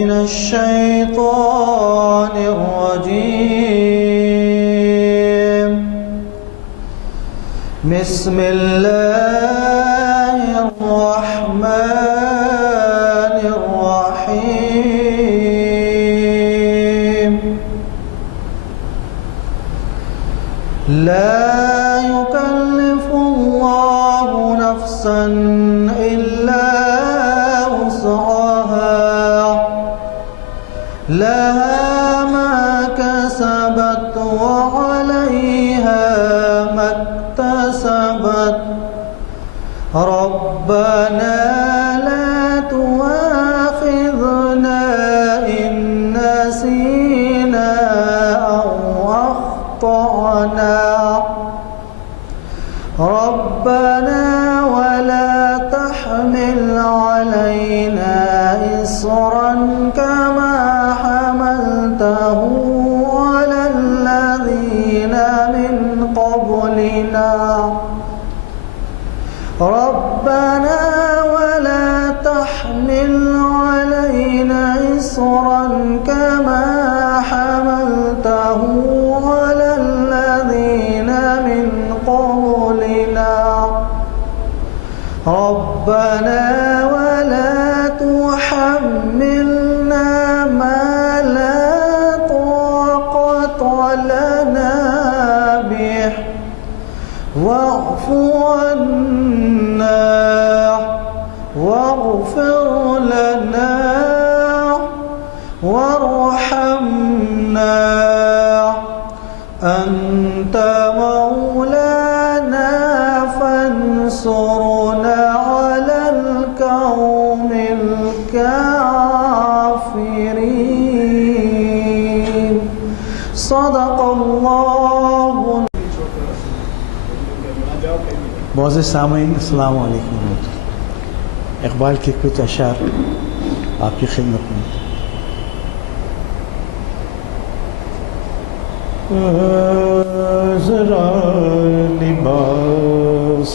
من الشيطان الرجيم. بسم الله الرحمن الرحيم. لا يكلف الله نفسا إلا وسعها، لها ما كسبت وعليها ما اكتسبت. ربنا لا تؤاخذنا إن نسينا أو أخطأنا. ربنا ولا تحمل علينا إصرا كما حملته على الذين من قبلنا. ربنا ولا تحمل علينا إصرا كما حملته على الذين من قبلنا. ربنا ولا تحملنا ما لا طاقة لنا به، واعف عنا واغفر لنا وارحمنا. أنت مولانا فانصرنا على القوم الكافرين. صدق الله. معزز سامعین السلام علیکم ورحمۃ اللہ. اقبال کے کچھ اشعار آپ کی خدمت میں. ذرا لباس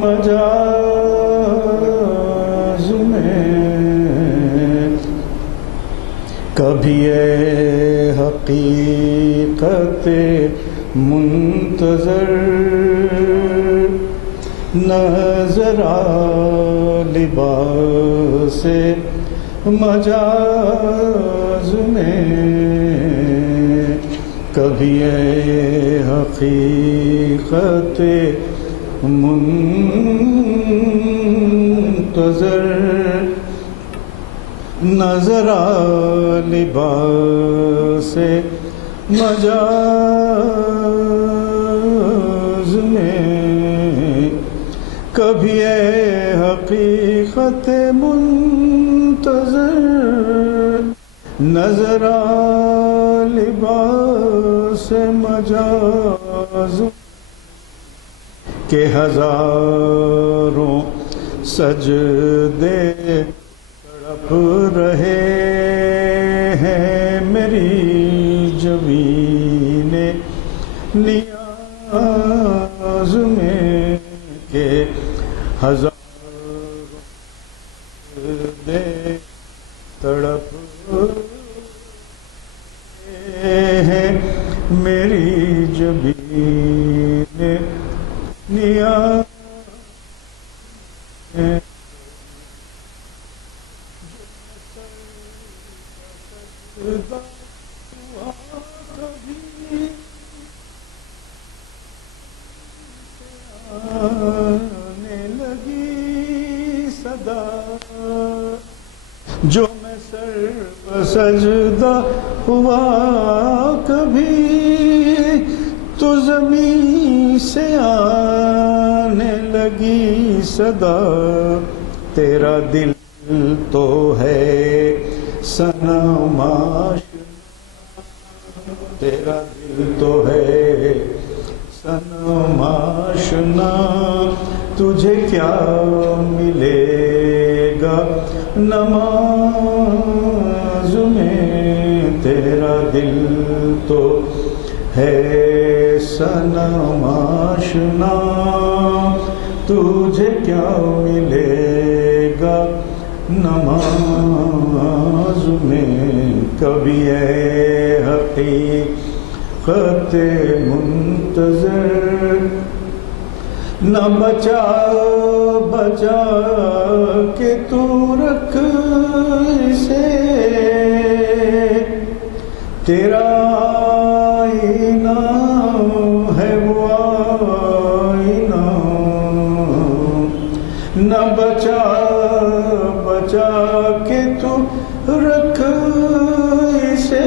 مجاز میں کبھی اے حقیقت منتظر نظر لباس مجاز میں کبھی اے حقیقت منتظر نظر لباس مجاز میں کبھی اے حقیقت منتظر نظر لباس مجاز کے ہزاروں سجدے تڑپ رہے ہیں میری جبین نیاز میں کہ ہزاروں سجدے تڑپ ہیں میری جبین نیاز آنے لگی صدا جو میں سر پر سجدہ ہوا کبھی تو زمین سے آنے لگی صدا. تیرا دل تو ہے صنم آشنا، تیرا دل تو ہے صنم آشنا. تجھے کیا ملے گا نماز میں؟ تیرا دل تو ہے صنم آشنا، تجھے کیا ملے گا نماز کبھی اے حقیقت منتظر نہ بچا بچا کے تو رکھ اسے تیرا آئینہ ہے وہ آئینہ نہ بچا بچا کے تو رکھ اسے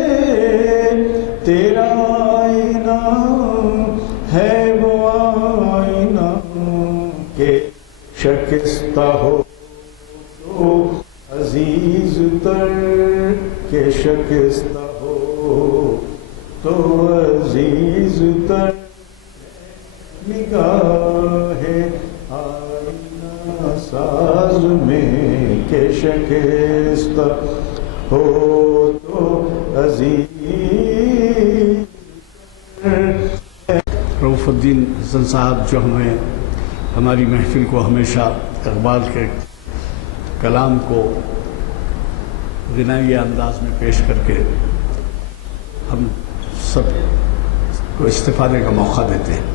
تیرا آئینہ ہے وہ آئینہ کہ شکستہ ہو تو عزیز تر کہ شکستہ ہو تو عزیز تر نگاہ آئینہ ساز میں کہ شکستہ ہو تو عزیز. رؤوف الدین حسن صاحب جو ہمیں ہماری محفل کو ہمیشہ اقبال کے کلام کو غنائی انداز میں پیش کر کے ہم سب کو استفادے کا موقع دیتے ہیں.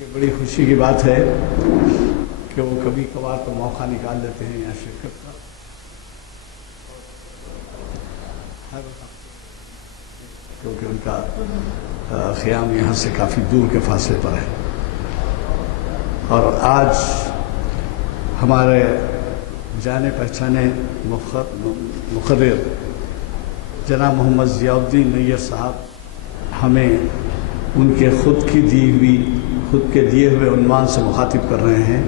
یہ بڑی خوشی کی بات ہے کہ وہ کبھی کبھار تو موقع نکال لیتے ہیں یہاں شرکت کا. کیونکہ ان کا خیام یہاں سے کافی دور کے فاصلے پر ہے اور آج ہمارے جانے پہچانے مقرر جناب محمد ضیاء الدین نیر صاحب ہمیں ان کے خود کے دیے ہوئے عنوان سے مخاطب کر رہے ہیں.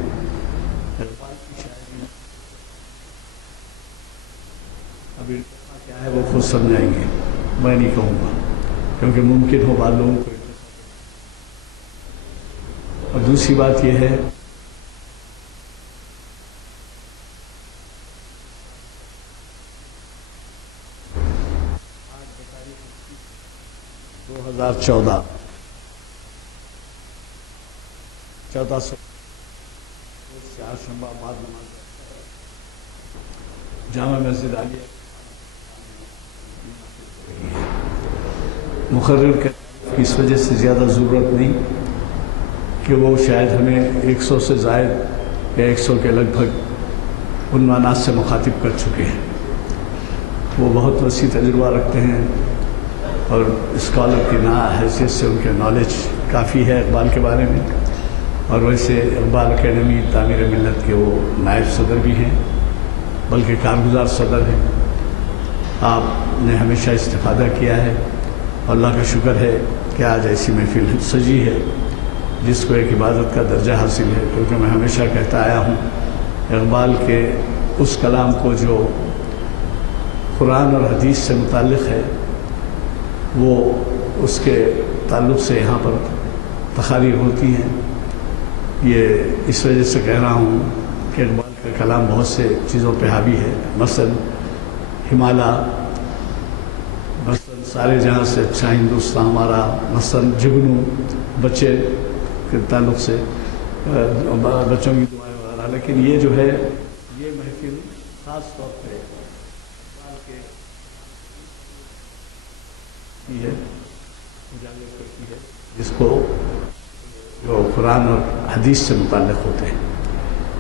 ابھی کیا ہے وہ خود سمجھائیں گے، میں نہیں کہوں گا کیونکہ ممکن ہو بعض لوگوں کو. اور دوسری بات یہ ہے 2014 چہارشنبہ بعد نماز جامع مسجد عالیہ مقرر کی اس وجہ سے زیادہ ضرورت نہیں کہ وہ شاید ہمیں 100 سے زائد یا 100 کے لگ بھگ عنوانات سے مخاطب کر چکے ہیں. وہ بہت وسیع تجربہ رکھتے ہیں اور اسکالر کی حیثیت سے ان کے نالج کافی ہے اقبال کے بارے میں. اور ویسے اقبال اکیڈمی تعمیر ملت کے وہ نائب صدر بھی ہیں بلکہ کارگزار صدر ہیں. آپ نے ہمیشہ استفادہ کیا ہے اور اللہ کا شکر ہے کہ آج ایسی محفل سجی ہے جس کو ایک عبادت کا درجہ حاصل ہے. کیونکہ میں ہمیشہ کہتا آیا ہوں اقبال کے اس کلام کو جو قرآن اور حدیث سے متعلق ہے وہ اس کے تعلق سے یہاں پر تقاریر ہوتی ہیں. یہ اس وجہ سے کہہ رہا ہوں کہ اقبال کا کلام بہت سے چیزوں پہ حاوی ہے. مثلا ہمالیہ، مثلا سارے جہاں سے اچھا ہندوستان ہمارا، مثلا جگنو بچے کے تعلق سے بچوں کی دعائیں وغیرہ. لیکن یہ جو ہے یہ محفل خاص طور پہ اقبال کے ہے اجاگر کرتی ہے جس کو جو قرآن اور حدیث سے متعلق ہوتے ہیں.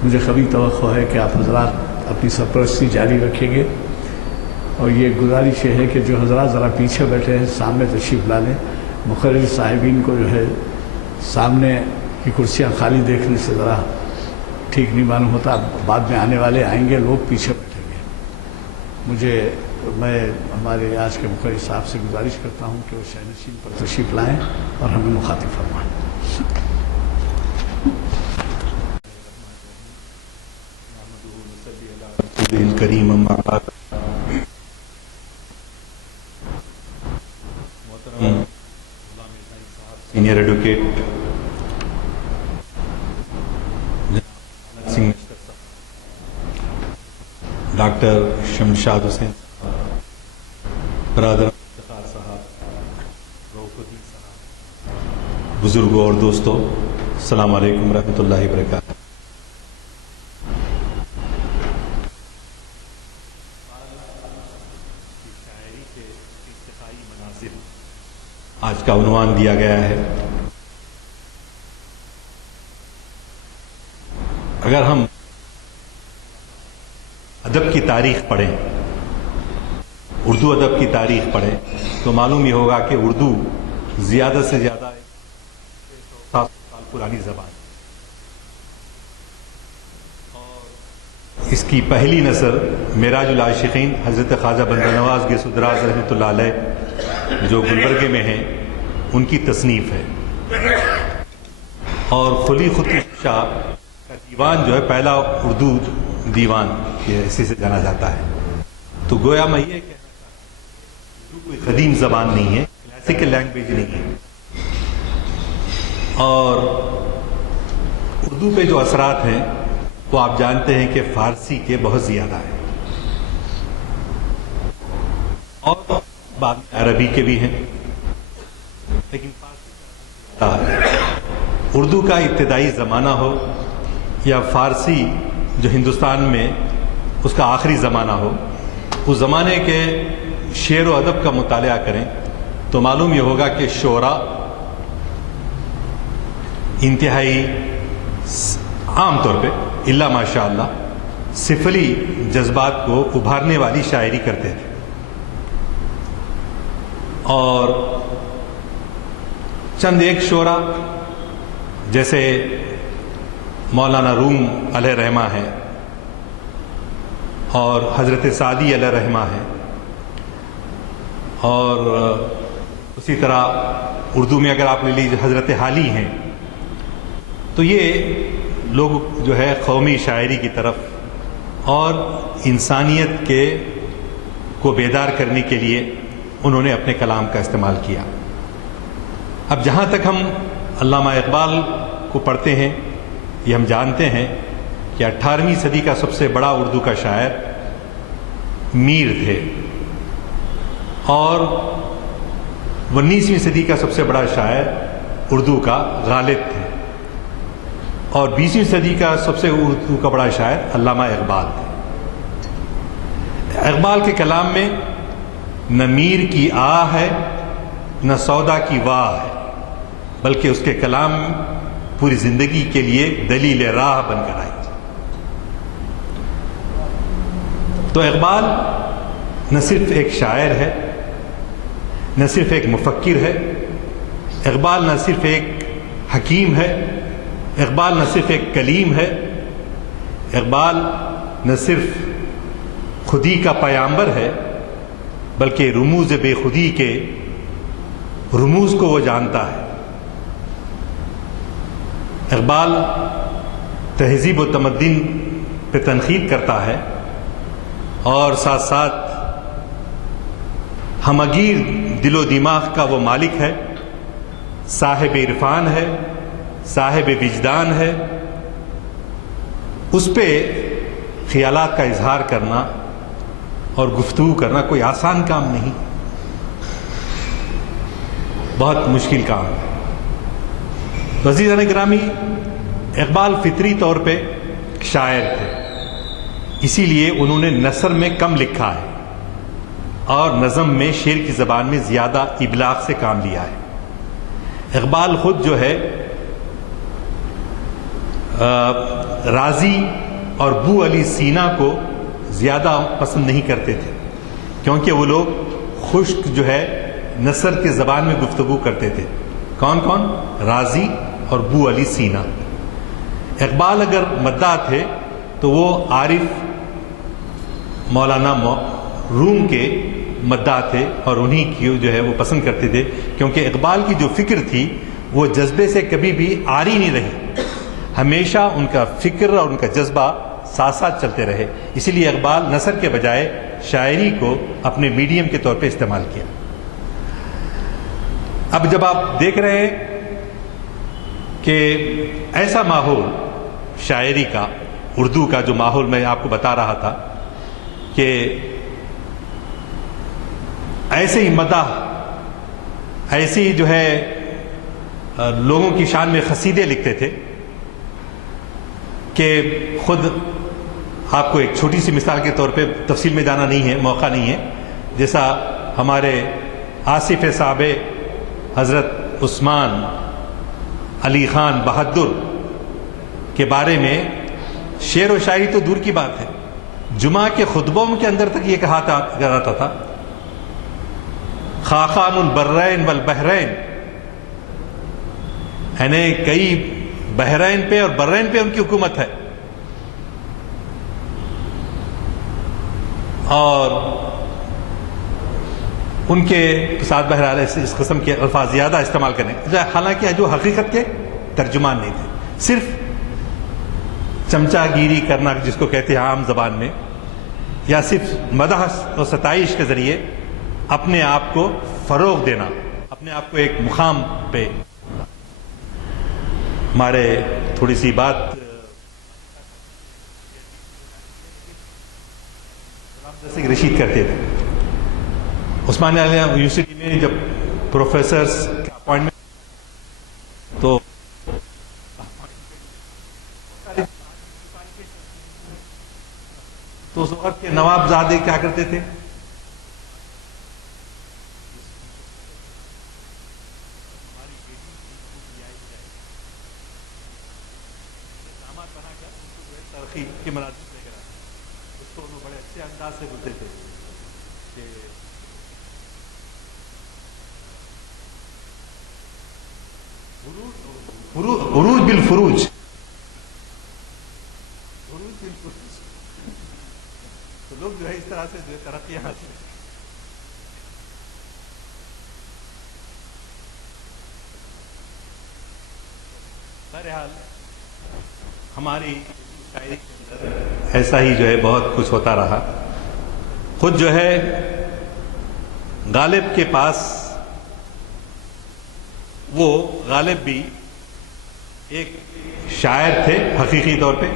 مجھے قوی توقع ہے کہ آپ حضرات اپنی سرپرستی جاری رکھیں گے اور یہ گزارش یہ ہے کہ جو حضرات ذرا پیچھے بیٹھے ہیں سامنے تشریف لا لیں. مقرر صاحبین کو جو ہے سامنے کی کرسیاں خالی دیکھنے سے ذرا ٹھیک نہیں معلوم ہوتا. بعد میں آنے والے آئیں گے، لوگ پیچھے بیٹھیں گے. میں ہمارے آج کے مقرر صاحب سے گزارش کرتا ہوں کہ وہ شاہنشین پر تشریف لائیں اور ہمیں مخاطب فرمائیں. کریم محترم سینئر ایڈوکیٹ ڈاکٹر شمشاد حسین برادر صاحب، رؤوف الدین صاحب، بزرگوں اور دوستوں، السلام علیکم ورحمۃ اللہ وبرکاتہ. آج کا عنوان دیا گیا ہے. اگر ہم ادب کی تاریخ پڑھیں، اردو ادب کی تاریخ پڑھیں، تو معلوم یہ ہوگا کہ اردو زیادہ سے زیادہ 700 سال پرانی زبان ہے. اس کی پہلی نثر معراج العاشقین حضرت خواجہ بندہ نواز گیس دراز رحمۃ اللہ علیہ جو گلبرگے میں ہیں ان کی تصنیف ہے. اور خلی خطی شاہ کا دیوان جو ہے پہلا اردو دیوان کے حیثیت سے جانا جاتا ہے. تو گویا میں یہ کہنا چاہتا ہوں اردو کوئی قدیم زبان نہیں ہے، کلاسیکل لینگویج نہیں ہے. اور اردو پہ جو اثرات ہیں وہ آپ جانتے ہیں کہ فارسی کے بہت زیادہ ہیں، اور بعد میں عربی کے بھی ہیں، لیکن فارسی اردو کا ابتدائی زمانہ ہو یا فارسی جو ہندوستان میں اس کا آخری زمانہ ہو، اس زمانے کے شعر و ادب کا مطالعہ کریں تو معلوم یہ ہوگا کہ شعراء انتہائی عام طور پہ الا ماشاء اللہ سفلی جذبات کو ابھارنے والی شاعری کرتے تھے. اور چند ایک شعراء جیسے مولانا روم علیہ رحمہ ہیں اور حضرت سعدی علیہ رحمہ ہیں، اور اسی طرح اردو میں اگر آپ لے لیجیے حضرت حالی ہیں. تو یہ لوگ جو ہے قومی شاعری کی طرف اور انسانیت کو بیدار کرنے کے لیے انہوں نے اپنے کلام کا استعمال کیا. اب جہاں تک ہم علامہ اقبال کو پڑھتے ہیں، یہ ہم جانتے ہیں کہ 18ویں صدی کا سب سے بڑا اردو کا شاعر میر تھے، اور 19ویں صدی کا سب سے بڑا شاعر اردو کا غالب تھے، اور 20ویں صدی کا سب سے اردو کا بڑا شاعر علامہ اقبال تھے. اقبال کے کلام میں نہ میر کی آہ ہے نہ سودا کی واہ ہے، بلکہ اس کے کلام پوری زندگی کے لیے دلیل راہ بن کر آئی. تو اقبال نہ صرف ایک شاعر ہے، نہ صرف ایک مفکر ہے، اقبال نہ صرف ایک حکیم ہے، اقبال نہ صرف ایک کلیم ہے، اقبال نہ صرف خودی کا پیامبر ہے، بلکہ رموز بے خودی کے رموز کو وہ جانتا ہے. اقبال تہذیب و تمدن پہ تنقید کرتا ہے، اور ساتھ ساتھ ہمگیر دل و دماغ کا وہ مالک ہے، صاحب عرفان ہے، صاحب وجدان ہے. اس پہ خیالات کا اظہار کرنا اور گفتگو کرنا کوئی آسان کام نہیں، بہت مشکل کام ہے. عزیزان گرامی، اقبال فطری طور پہ شاعر تھے، اسی لیے انہوں نے نثر میں کم لکھا ہے اور نظم میں شعر کی زبان میں زیادہ ابلاغ سے کام لیا ہے. اقبال خود جو ہے رازی اور بو علی سینا کو زیادہ پسند نہیں کرتے تھے، کیونکہ وہ لوگ خشک جو ہے نثر کے زبان میں گفتگو کرتے تھے. کون کون؟ رازی اور بو علی سینا. اقبال اگر مداح تھے تو وہ عارف مولانا روم کے مداح تھے، اور انہی کی جو ہے وہ پسند کرتے تھے، کیونکہ اقبال کی جو فکر تھی وہ جذبے سے کبھی بھی عاری نہیں رہی، ہمیشہ ان کا فکر اور ان کا جذبہ ساتھ ساتھ چلتے رہے. اسی لیے اقبال نثر کے بجائے شاعری کو اپنے میڈیم کے طور پہ استعمال کیا. اب جب آپ دیکھ رہے ہیں کہ ایسا ماحول شاعری کا، اردو کا جو ماحول میں آپ کو بتا رہا تھا کہ ایسے ہی مداح، ایسی جو ہے لوگوں کی شان میں قصیدے لکھتے تھے کہ خود آپ کو ایک چھوٹی سی مثال کے طور پہ، تفصیل میں جانا نہیں ہے، موقع نہیں ہے، جیسا ہمارے آصف صاحب حضرت عثمان علی خان بہادر کے بارے میں شعر و شاعری تو دور کی بات ہے، جمعہ کے خطبوں کے اندر تک یہ کہا جاتا تھا خاقان البرین والبحرین، یعنی کئی بحرین پہ اور برین پہ ان کی حکومت ہے، اور ان کے ساتھ بہرحال اس قسم کے الفاظ زیادہ استعمال کرنے، حالانکہ جو حقیقت کے ترجمان نہیں تھے، صرف چمچا گیری کرنا جس کو کہتے ہیں عام زبان میں، یا صرف مدح و ستائش کے ذریعے اپنے آپ کو فروغ دینا، اپنے آپ کو ایک مقام پہ۔ ہمارے تھوڑی سی بات جیسے رشید کرتے تھے، عثمانیہ یونیورسٹی میں جب پروفیسرز کا اپوائنٹمنٹ تو اس وقت کے نواب زادے کیا کرتے تھے، ترقی کے مناظر لے کر آئے، اس کو انہوں بڑے اچھے انداز سے بولتے تھے کہ عروج بالفروج، تو لوگ جو ہے اس طرح سے جو ترقی حاصل۔ بہرحال ہماری شاعری کے اندر ایسا ہی جو ہے بہت کچھ ہوتا رہا۔ خود جو ہے غالب کے پاس، وہ غالب بھی ایک شاعر تھے حقیقی طور پہ،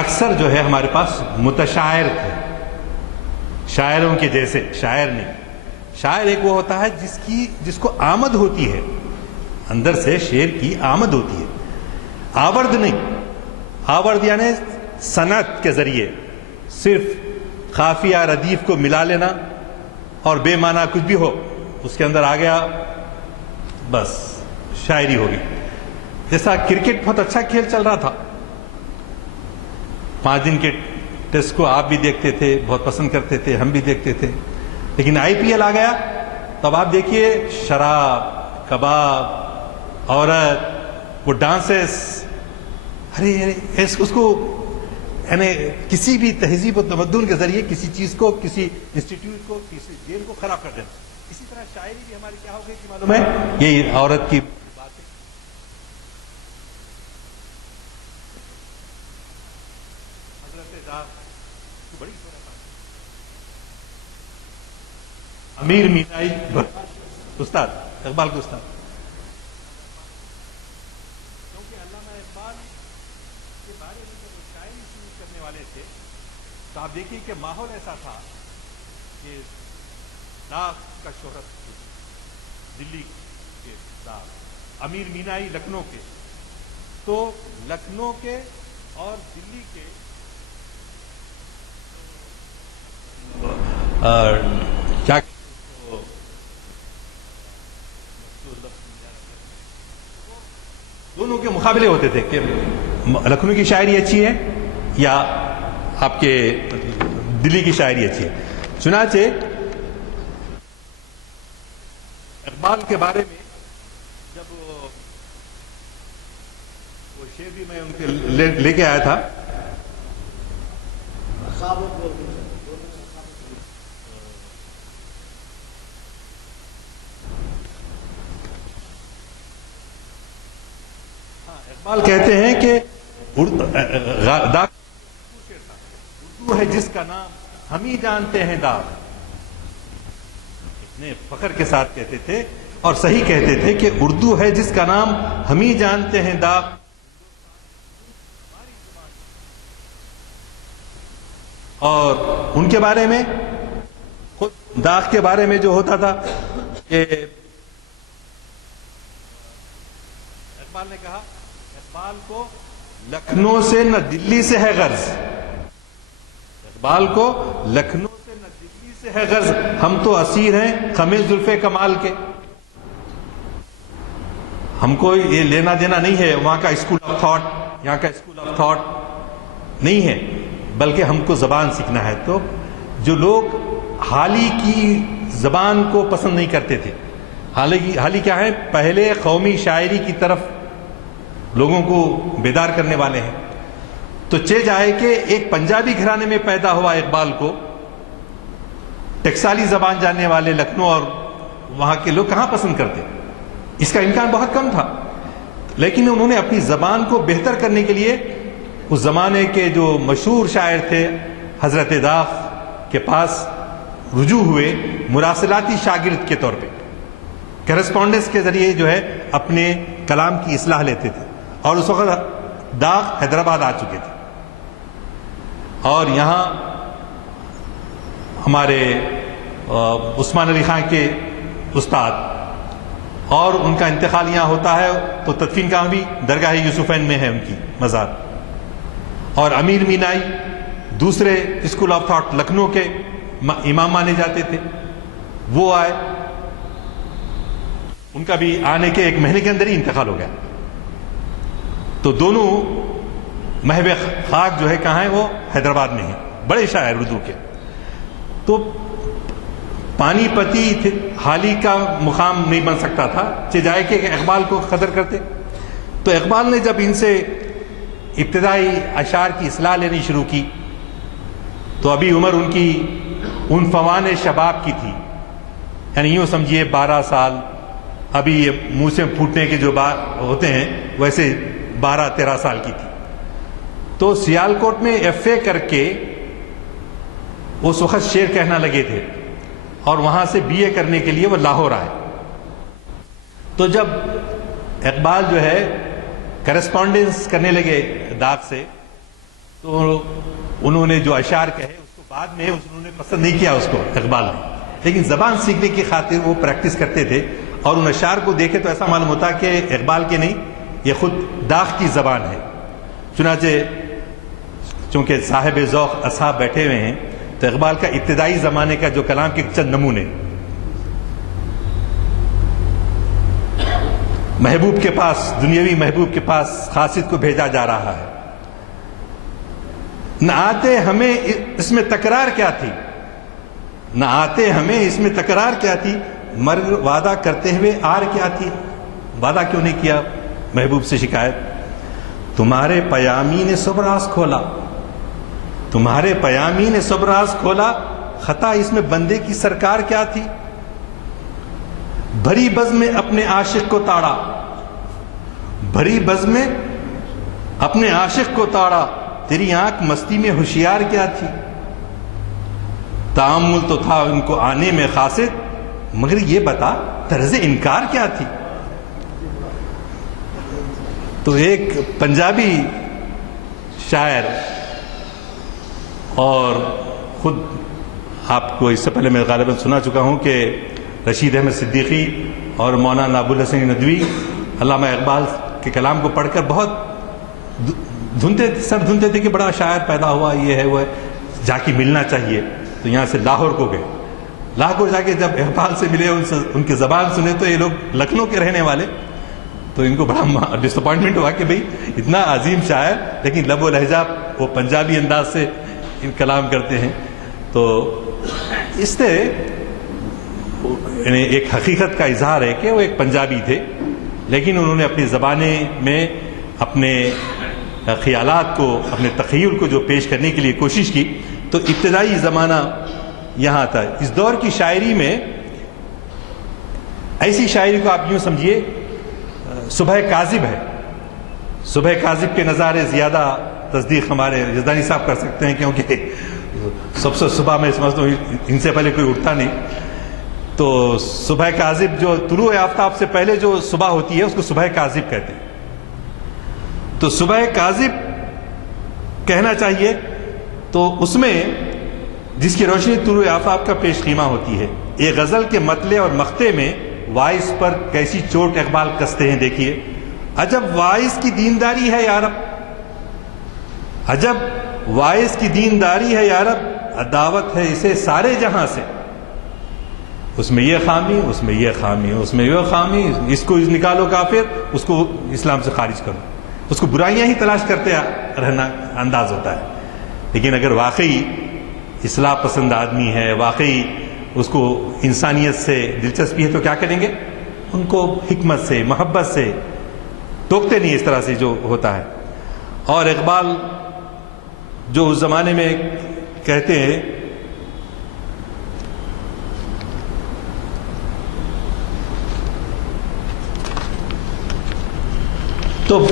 اکثر جو ہے ہمارے پاس متشاعر تھے، شاعروں کے جیسے شاعر نہیں۔ شاعر ایک وہ ہوتا ہے جس کو آمد ہوتی ہے، اندر سے شعر کی آمد ہوتی ہے، آورد نہیں۔ آورد یعنی صنعت کے ذریعے صرف قافیہ ردیف کو ملا لینا اور بے معنی کچھ بھی ہو اس کے اندر آ گیا، بس شاعری ہوگی۔ جیسا کرکٹ بہت اچھا کھیل چل رہا تھا، 5 دن کے ٹیسٹ کو آپ بھی دیکھتے تھے، بہت پسند کرتے تھے، ہم بھی دیکھتے تھے، لیکن IPL آ گیا تو اب آپ دیکھیے شراب، کباب، عورت، وہ ڈانسز، ارے اس کو یعنی کسی بھی تہذیب و تمدن کے ذریعے کسی چیز کو، کسی انسٹیٹیوٹ کو، کسی جیل کو خراب کر دینا۔ اسی طرح شاعری بھی ہماری کیا ہو گئی کہ معلوم ہے یہ عورت کی بات ہے۔ حضرت بڑی امیر مینائی استاد اقبال کے استاد، کیونکہ علامہ اقبال کے بارے میں جو شاعری شروع کرنے والے تھے تو آپ دیکھیے کہ ماحول ایسا تھا کہ داغ کا شہرت تھی، دلی کے داغ، امیر مینائی لکھنؤ کے، تو لکھنؤ کے اور دلی کے کیا دونوں کے مقابلے ہوتے تھے کہ لکھنؤ کی شاعری اچھی ہے یا آپ کے دلی کی شاعری اچھی ہے۔ چنانچہ اقبال کے بارے میں جب وہ شعر بھی میں ان کے لے کے آیا تھا، اقبال کہتے ہیں کہ اردو ہے جس کا نام ہم ہی جانتے ہیں داغ، اتنے فخر کے ساتھ کہتے تھے اور صحیح کہتے تھے کہ اردو ہے جس کا نام ہم ہی جانتے ہیں داغ، اور ان کے بارے میں خود داغ کے بارے میں جو ہوتا تھا کہ اقبال نے کہا اقبال کو لکھنؤ سے نہ دلی سے ہے غرض، اقبال کو لکھنؤ سے نہ دلی سے ہے غرض، ہم تو اسیر ہیں خمِ زلفِ کمال کے۔ ہم کو یہ لینا دینا نہیں ہے وہاں کا اسکول آف تھاٹ، یہاں کا اسکول آف تھاٹ نہیں ہے، بلکہ ہم کو زبان سیکھنا ہے۔ تو جو لوگ حالی کی زبان کو پسند نہیں کرتے تھے، حالی کیا ہے؟ پہلے قومی شاعری کی طرف لوگوں کو بیدار کرنے والے ہیں۔ تو چیز آئے کہ ایک پنجابی گھرانے میں پیدا ہوا اقبال کو ٹکسالی زبان جاننے والے لکھنؤ اور وہاں کے لوگ کہاں پسند کرتے؟ اس کا امکان بہت کم تھا، لیکن انہوں نے اپنی زبان کو بہتر کرنے کے لیے اس زمانے کے جو مشہور شاعر تھے حضرت داغ کے پاس رجوع ہوئے مراسلاتی شاگرد کے طور پہ، کرسپونڈنس کے ذریعے جو ہے اپنے کلام کی اصلاح لیتے تھے۔ اور اس وقت داغ حیدرآباد آ چکے تھے، اور یہاں ہمارے عثمان علی خان کے استاد، اور ان کا انتقال یہاں ہوتا ہے تو تدفین کہاں بھی؟ درگاہ یوسفین میں ہے ان کی مزار۔ اور امیر مینائی دوسرے اسکول آف تھاٹ لکھنؤ کے امام مانے جاتے تھے، وہ آئے، ان کا بھی آنے کے 1 مہینے کے اندر ہی انتقال ہو گیا۔ تو دونوں محو خاک جو ہے کہاں ہیں؟ وہ حیدرآباد میں ہیں، بڑے شاعر اردو کے۔ تو پانی پتی حالی کا مقام نہیں بن سکتا تھا، چجائے کہ اقبال کو قدر کرتے۔ تو اقبال نے جب ان سے ابتدائی اشعار کی اصلاح لینی شروع کی تو ابھی عمر ان کی عنفوان شباب کی تھی، یعنی یوں سمجھیے 12 سال، ابھی یہ منہ سے پھوٹنے کے جو بات ہوتے ہیں ویسے 12-13 سال کی تھی۔ تو سیالکوٹ میں FA کر کے اس وقت شعر کہنا لگے تھے، اور وہاں سے BA کرنے کے لیے وہ لاہور آئے۔ تو جب اقبال جو ہے کرسپونڈنس کرنے لگے داغ سے، تو انہوں نے جو اشعار کہے اس کو بعد میں انہوں نے پسند نہیں کیا اس کو اقبال نے، لیکن زبان سیکھنے کی خاطر وہ پریکٹس کرتے تھے، اور ان اشعار کو دیکھے تو ایسا معلوم ہوتا کہ اقبال کے نہیں، یہ خود داغ کی زبان ہے۔ چنانچہ چونکہ صاحب ذوق اصحاب بیٹھے ہوئے ہیں تو اقبال کا ابتدائی زمانے کا جو کلام کے چند نمونے، محبوب کے پاس، دنیاوی محبوب کے پاس قاصد کو بھیجا جا رہا ہے، نہ آتے ہمیں اس میں تکرار کیا تھی، نہ آتے ہمیں اس میں تکرار کیا تھی، مرگ وعدہ کرتے ہوئے آر کیا تھی، وعدہ کیوں نہیں کیا؟ محبوب سے شکایت، تمہارے پیامی نے صبراز کھولا، تمہارے پیامی نے صبراز کھولا، خطا اس میں بندے کی سرکار کیا تھی، بھری بزم میں اپنے عاشق کو تاڑا، بھری بزم میں اپنے عاشق کو تاڑا، تیری آنکھ مستی میں ہوشیار کیا تھی، تأمل تو تھا ان کو آنے میں قاصد، مگر یہ بتا طرز انکار کیا تھی۔ تو ایک پنجابی شاعر، اور خود آپ کو اس سے پہلے میں غالباً سنا چکا ہوں کہ رشید احمد صدیقی اور مولانا ابوالحسن ندوی علامہ اقبال کے کلام کو پڑھ کر بہت سر دھنتے تھے کہ بڑا شاعر پیدا ہوا، یہ ہے وہ ہے، جا کے ملنا چاہیے۔ تو یہاں سے لاہور کو گئے، لاہور جا کے جب اقبال سے ملے، ان کی زبان سنے تو یہ لوگ لکھنؤ کے رہنے والے، تو ان کو بڑا ڈس اپوائنٹمنٹ ہوا کہ بھئی اتنا عظیم شاعر لیکن لب و لہجہ وہ پنجابی انداز سے ان کلام کرتے ہیں۔ تو اس سے ایک حقیقت کا اظہار ہے کہ وہ ایک پنجابی تھے، لیکن انہوں نے اپنی زبانیں میں اپنے خیالات کو، اپنے تخیل کو جو پیش کرنے کے لیے کوشش کی۔ تو ابتدائی زمانہ یہاں تھا۔ اس دور کی شاعری میں ایسی شاعری کو آپ یوں سمجھیے صبح کاذب ہے۔ صبح کاذب کے نظارے زیادہ تصدیق ہمارے یزدانی صاحب کر سکتے ہیں، کیونکہ سب سے صبح میں سمجھتا ہوں ان سے پہلے کوئی اٹھتا نہیں۔ تو صبح کاذب جو طلوع آفتاب سے پہلے جو صبح ہوتی ہے اس کو صبح کاذب کہتے ہیں۔ تو صبح کاذب کہنا چاہیے، تو اس میں جس کی روشنی طلوع آفتاب کا پیش خیمہ ہوتی ہے۔ ایک غزل کے مطلع اور مقطع میں وائس پر کیسی چوٹ اقبال کستے ہیں، دیکھیے۔ عجب وائس کی دینداری ہے یارب، عجب وائس کی دینداری ہے یارب، عداوت ہے اسے سارے جہاں سے، اس میں یہ خامی، اس میں یہ خامی، اس میں یہ خامی، اس کو نکالو کافر، اس کو اسلام سے خارج کرو، اس کو برائیاں ہی تلاش کرتے رہنا انداز ہوتا ہے۔ لیکن اگر واقعی اصلاح پسند آدمی ہے، واقعی اس کو انسانیت سے دلچسپی ہے، تو کیا کریں گے؟ ان کو حکمت سے، محبت سے ٹوکتے نہیں اس طرح سے جو ہوتا ہے۔ اور اقبال جو اس زمانے میں کہتے ہیں تو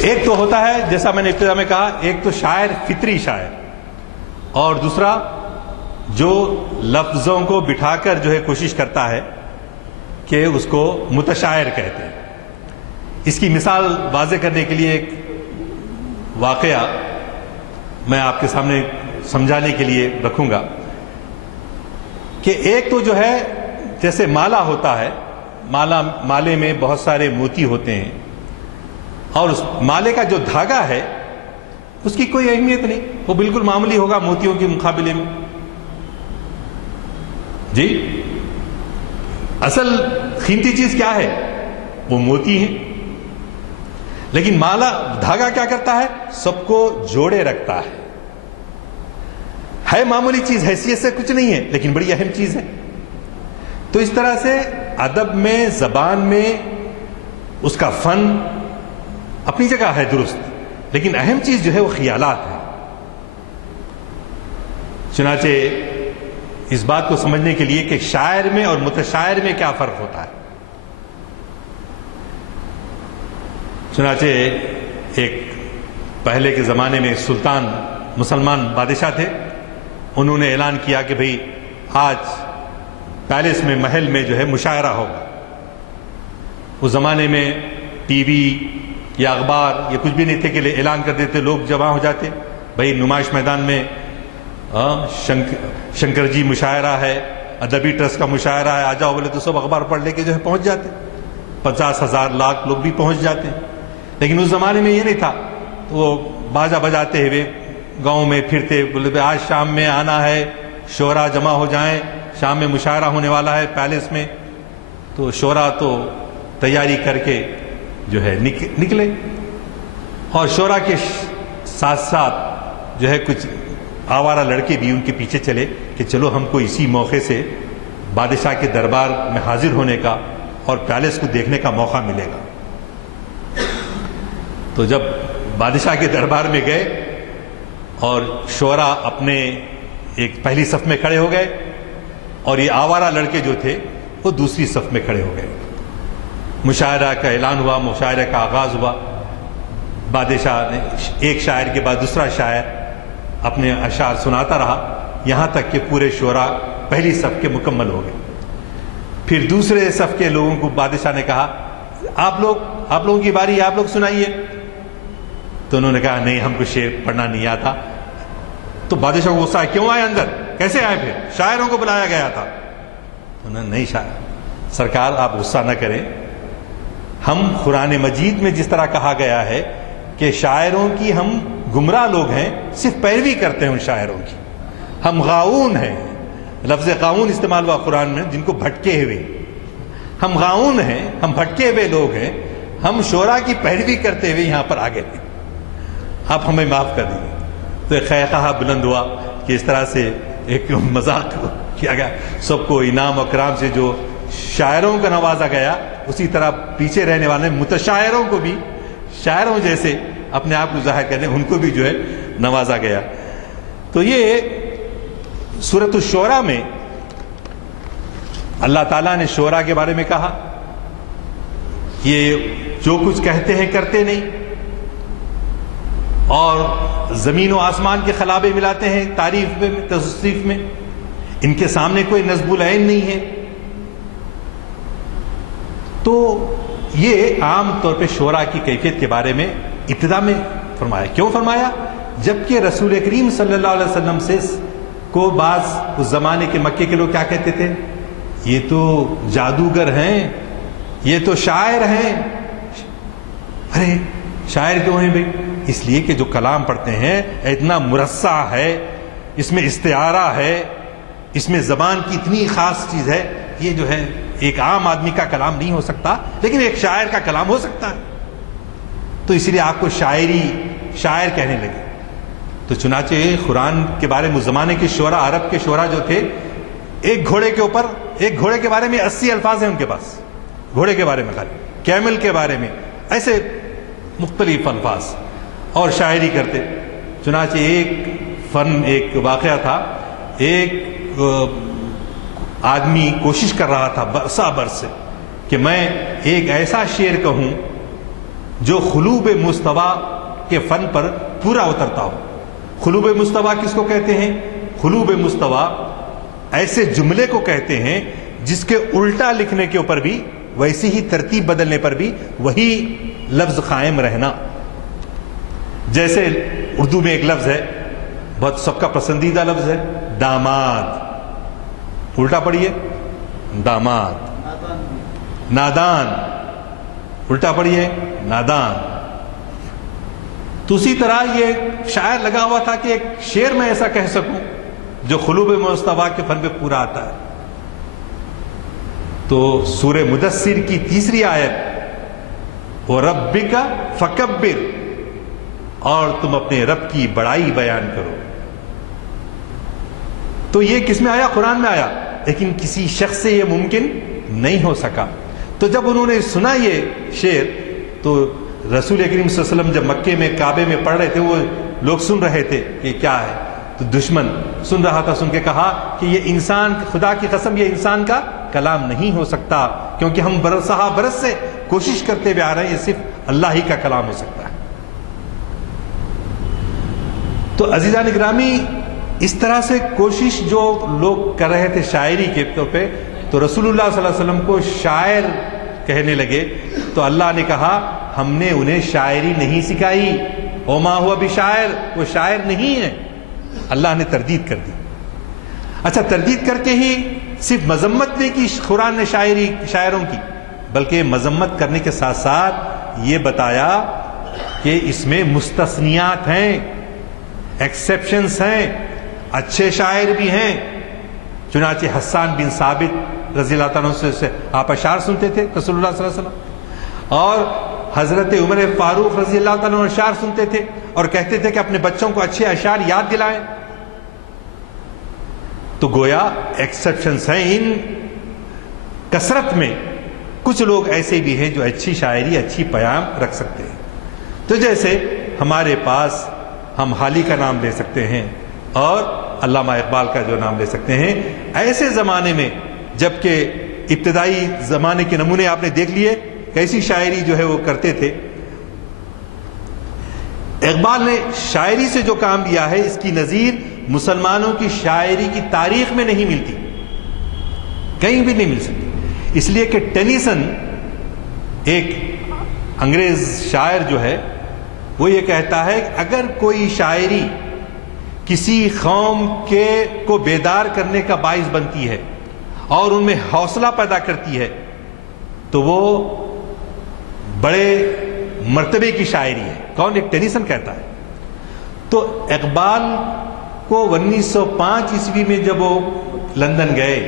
ایک تو ہوتا ہے جیسا میں نے ابتدا میں کہا، ایک تو شاعر فطری شاعر، اور دوسرا جو لفظوں کو بٹھا کر جو ہے کوشش کرتا ہے کہ اس کو متشاعر کہتے ہیں۔ اس کی مثال واضح کرنے کے لیے ایک واقعہ میں آپ کے سامنے سمجھانے کے لیے رکھوں گا کہ ایک تو جو ہے جیسے مالا ہوتا ہے، مالے میں بہت سارے موتی ہوتے ہیں، اور اس مالے کا جو دھاگا ہے اس کی کوئی اہمیت نہیں، وہ بالکل معمولی ہوگا موتیوں کے مقابلے میں۔ جی، اصل قیمتی چیز کیا ہے؟ وہ موتی ہیں۔ لیکن مالا دھاگا کیا کرتا ہے؟ سب کو جوڑے رکھتا ہے معمولی چیز، حیثیت سے کچھ نہیں ہے لیکن بڑی اہم چیز ہے۔ تو اس طرح سے ادب میں، زبان میں اس کا فن اپنی جگہ ہے درست، لیکن اہم چیز جو ہے وہ خیالات ہے۔ چنانچہ اس بات کو سمجھنے کے لیے کہ شاعر میں اور متشاعر میں کیا فرق ہوتا ہے، چنانچہ ایک پہلے کے زمانے میں سلطان مسلمان بادشاہ تھے، انہوں نے اعلان کیا کہ بھئی آج پیلس میں، محل میں جو ہے مشاعرہ ہوگا۔ اس زمانے میں ٹی وی یا اخبار یہ کچھ بھی نہیں تھے کہ اعلان کر دیتے، لوگ جمع ہو جاتے، بھئی نمائش میدان میں شنکر جی مشاعرہ ہے، ادبی ٹرسٹ کا مشاعرہ ہے، آ جاؤ بولے تو سب اخبار پڑھ لے کے جو ہے پہنچ جاتے، 50,000 لاکھ لوگ بھی پہنچ جاتے ہیں۔ لیکن اس زمانے میں یہ نہیں تھا، تو وہ باجا بجاتے ہوئے گاؤں میں پھرتے، بولے آج شام میں آنا ہے، شعراء جمع ہو جائیں، شام میں مشاعرہ ہونے والا ہے پیلس میں۔ تو شعراء تو تیاری کر کے جو ہے نکلے، اور شعراء کے ساتھ ساتھ جو ہے کچھ آوارہ لڑکے بھی ان کے پیچھے چلے کہ چلو ہم کو اسی موقع سے بادشاہ کے دربار میں حاضر ہونے کا اور پیلس کو دیکھنے کا موقع ملے گا۔ تو جب بادشاہ کے دربار میں گئے اور شعراء اپنے ایک پہلی صف میں کھڑے ہو گئے، اور یہ آوارہ لڑکے جو تھے وہ دوسری صف میں کھڑے ہو گئے، مشاعرہ کا اعلان ہوا، مشاعرہ کا آغاز ہوا، بادشاہ نے ایک شاعر کے بعد دوسرا شاعر اپنے اشعار سناتا رہا، یہاں تک کہ پورے شعراء پہلی صف کے مکمل ہو گئے۔ پھر دوسرے صف کے لوگوں کو بادشاہ نے کہا آپ لوگوں کی باری، آپ لوگ سنائیے۔ تو انہوں نے کہا نہیں، ہم کو شعر پڑھنا نہیں آتا۔ تو بادشاہ کو غصہ ہے، کیوں آئے اندر؟ کیسے آئے؟ پھر شاعروں کو بلایا گیا تھا۔ انہوں نے نہیں سرکار آپ غصہ نہ کریں، ہم قرآن مجید میں جس طرح کہا گیا ہے کہ شاعروں کی ہم گمراہ لوگ ہیں، صرف پیروی کرتے ہیں ان شاعروں کی، ہم غاؤن ہیں، لفظ غاؤن استعمال ہوا قرآن میں، جن کو بھٹکے ہوئے، ہم غاؤن ہیں، ہم بھٹکے ہوئے لوگ ہیں، ہم شعراء کی پیروی کرتے ہوئے یہاں پر آگے ہیں، آپ ہمیں معاف کر دیجیے۔ تو ایک خیخہ بلند ہوا کہ اس طرح سے ایک مذاق کیا گیا، سب کو انعام و اکرام سے جو شاعروں کو نوازا گیا، اسی طرح پیچھے رہنے والے متشاعروں کو بھی شاعروں جیسے اپنے آپ کو ظاہر کرنے، ان کو بھی جو ہے نوازا گیا۔ تو یہ سورۃ الشعراء میں اللہ تعالیٰ نے شعراء کے بارے میں کہا، یہ جو کچھ کہتے ہیں کرتے نہیں، اور زمین و آسمان کے خلابے ملاتے ہیں تعریف میں، تصریف میں، ان کے سامنے کوئی نصب العین نہیں ہے۔ تو یہ عام طور پہ شعراء کی کیفیت کے بارے میں ابتدا میں فرمایا۔ کیوں فرمایا؟ جبکہ رسول کریم صلی اللہ علیہ وسلم سے کو بعض اس زمانے کے مکے کے لوگ کیا کہتے تھے؟ یہ تو جادوگر ہیں، یہ تو شاعر ہیں۔ ارے شاعر کیوں ہیں بھائی؟ اس لیے کہ جو کلام پڑھتے ہیں اتنا مرصع ہے، اس میں استعارہ ہے، اس میں زبان کی اتنی خاص چیز ہے، یہ جو ہے ایک عام آدمی کا کلام نہیں ہو سکتا، لیکن ایک شاعر کا کلام ہو سکتا ہے. تو اسی لیے آپ کو شاعر کہنے لگے. تو چنانچہ قرآن کے بارے میں اس زمانے کے شعراء، عرب کے شعراء جو تھے، ایک گھوڑے کے بارے میں 80 الفاظ ہیں ان کے پاس، گھوڑے کے بارے میں خالی، کیمل کے بارے میں، ایسے مختلف الفاظ، اور شاعری کرتے. چنانچہ ایک واقعہ تھا، ایک آدمی کوشش کر رہا تھا برسا برس سے کہ میں ایک ایسا شعر کہوں جو قلوب مصطفیٰ کے فن پر پورا اترتا ہو. قلوب مصطفیٰ کس کو کہتے ہیں؟ قلوب مصطفیٰ ایسے جملے کو کہتے ہیں جس کے الٹا لکھنے کے اوپر بھی، ویسی ہی ترتیب بدلنے پر بھی وہی لفظ قائم رہنا. جیسے اردو میں ایک لفظ ہے، بہت سب کا پسندیدہ لفظ ہے، داماد. الٹا پڑھیے، داماد. نادان، الٹا پڑھیے، نادان. تو اسی طرح یہ شاعر لگا ہوا تھا کہ ایک شعر میں ایسا کہہ سکوں جو قلوب مصطفیٰ کے فن پہ پورا آتا ہے. تو سورہ مدثر کی 3 آیت، وَرَبِّكَ فَكَبِّرْ، اور تم اپنے رب کی بڑائی بیان کرو. تو یہ کس میں آیا؟ قرآن میں آیا، لیکن کسی شخص سے یہ ممکن نہیں ہو سکا. تو جب انہوں نے سنا یہ شعر، تو رسول کریم صلی اللہ علیہ وسلم جب مکے میں کعبے میں پڑھ رہے تھے، وہ لوگ سن رہے تھے کہ کیا ہے. تو دشمن سن رہا تھا، سن کے کہا کہ یہ انسان، خدا کی قسم یہ انسان کا کلام نہیں ہو سکتا، کیونکہ ہم برس سے کوشش کرتے ہوئے آ رہے ہیں، یہ صرف اللہ ہی کا کلام ہو سکتا ہے. تو عزیزان گرامی، اس طرح سے کوشش جو لوگ کر رہے تھے شاعری کے طور پہ، تو رسول اللہ صلی اللہ علیہ وسلم کو شاعر کہنے لگے. تو اللہ نے کہا ہم نے انہیں شاعری نہیں سکھائی، وما ہوا بشاعر، وہ شاعر نہیں ہے. اللہ نے تردید کر دی. اچھا، تردید کر کے ہی صرف مذمت نہیں کی قرآن نے شاعروں کی، بلکہ مذمت کرنے کے ساتھ ساتھ یہ بتایا کہ اس میں مستثنیات ہیں، ایکسیپشنز ہیں، اچھے شاعر بھی ہیں. چنانچہ حسان بن ثابت رضی اللہ تعالیٰ عنہ سے آپ اشعار سنتے تھے رسول اللہ صلی اللہ علیہ وسلم، اور حضرت عمر فاروق رضی اللہ تعالیٰ عنہ اشعار سنتے تھے اور کہتے تھے کہ اپنے بچوں کو اچھے اشعار یاد دلائیں. تو گویا ایکسیپشنز ہیں. ان کثرت میں کچھ لوگ ایسے بھی ہیں جو اچھی شاعری، اچھی پیام رکھ سکتے ہیں. تو جیسے ہمارے پاس ہم حالی کا نام لے سکتے ہیں اور علامہ اقبال کا جو نام لے سکتے ہیں. ایسے زمانے میں جبکہ ابتدائی زمانے کے نمونے آپ نے دیکھ لیے کیسی شاعری جو ہے وہ کرتے تھے. اقبال نے شاعری سے جو کام لیا ہے، اس کی نظیر مسلمانوں کی شاعری کی تاریخ میں نہیں ملتی، کہیں بھی نہیں مل سکتی. اس لیے کہ ٹینیسن ایک انگریز شاعر جو ہے وہ یہ کہتا ہے اگر کوئی شاعری کسی قوم کو بیدار کرنے کا باعث بنتی ہے اور ان میں حوصلہ پیدا کرتی ہے تو وہ بڑے مرتبے کی شاعری ہے. کون؟ ایک ٹینیسن کہتا ہے. تو اقبال کو 1905 عیسوی میں جب وہ لندن گئے،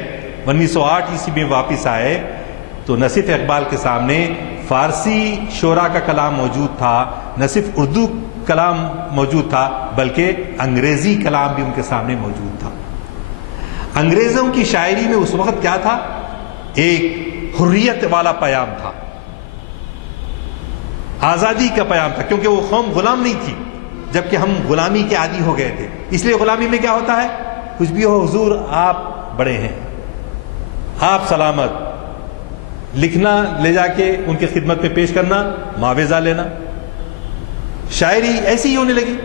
1908 عیسوی میں واپس آئے، تو نہ صرف اقبال کے سامنے فارسی شعراء کا کلام موجود تھا، نہ صرف اردو کلام موجود تھا، بلکہ انگریزی کلام بھی ان کے سامنے موجود تھا. انگریزوں کی شاعری میں اس وقت کیا تھا؟ ایک حریت والا پیام تھا، آزادی کا پیام تھا، کیونکہ وہ قوم غلام نہیں تھی، جبکہ ہم غلامی کے عادی ہو گئے تھے. اس لیے غلامی میں کیا ہوتا ہے؟ کچھ بھی ہو حضور آپ بڑے ہیں، آپ سلامت، لکھنا لے جا کے ان کی خدمت میں پیش کرنا، معاوضہ لینا. شاعری ایسی ہی ہونے لگی.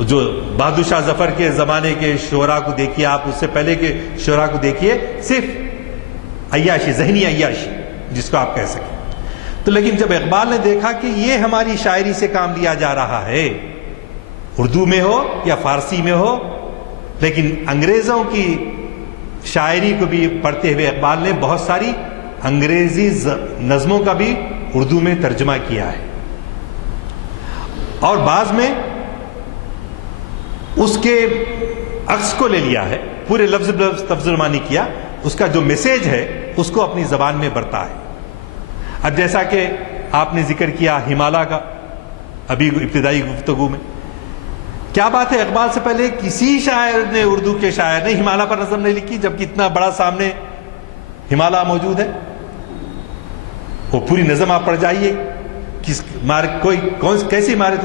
جو بہادر شاہ ظفر کے زمانے کے شعراء کو دیکھیے آپ، اس سے پہلے کے شعراء کو دیکھیے، صرف عیاشی، ذہنی عیاشی جس کو آپ کہہ سکیں. تو لیکن جب اقبال نے دیکھا کہ یہ ہماری شاعری سے کام لیا جا رہا ہے، اردو میں ہو یا فارسی میں ہو، لیکن انگریزوں کی شاعری کو بھی پڑھتے ہوئے اقبال نے بہت ساری انگریزی نظموں کا بھی اردو میں ترجمہ کیا ہے، اور بعض میں اس کے عکس کو لے لیا ہے، پورے لفظ ترجمہ نہیں کیا، اس کا جو میسیج ہے اس کو اپنی زبان میں برتا ہے۔ اب جیسا کہ آپ نے ذکر کیا ہمالیہ کا ابھی ابتدائی گفتگو میں، کیا بات ہے، اقبال سے پہلے کسی شاعر نے، اردو کے شاعر نے ہمالیہ پر نظم نہیں لکھی، جبکہ اتنا بڑا سامنے ہمالیہ موجود ہے۔ وہ پوری نظم آپ پڑھ جائیے، کیسی عمارت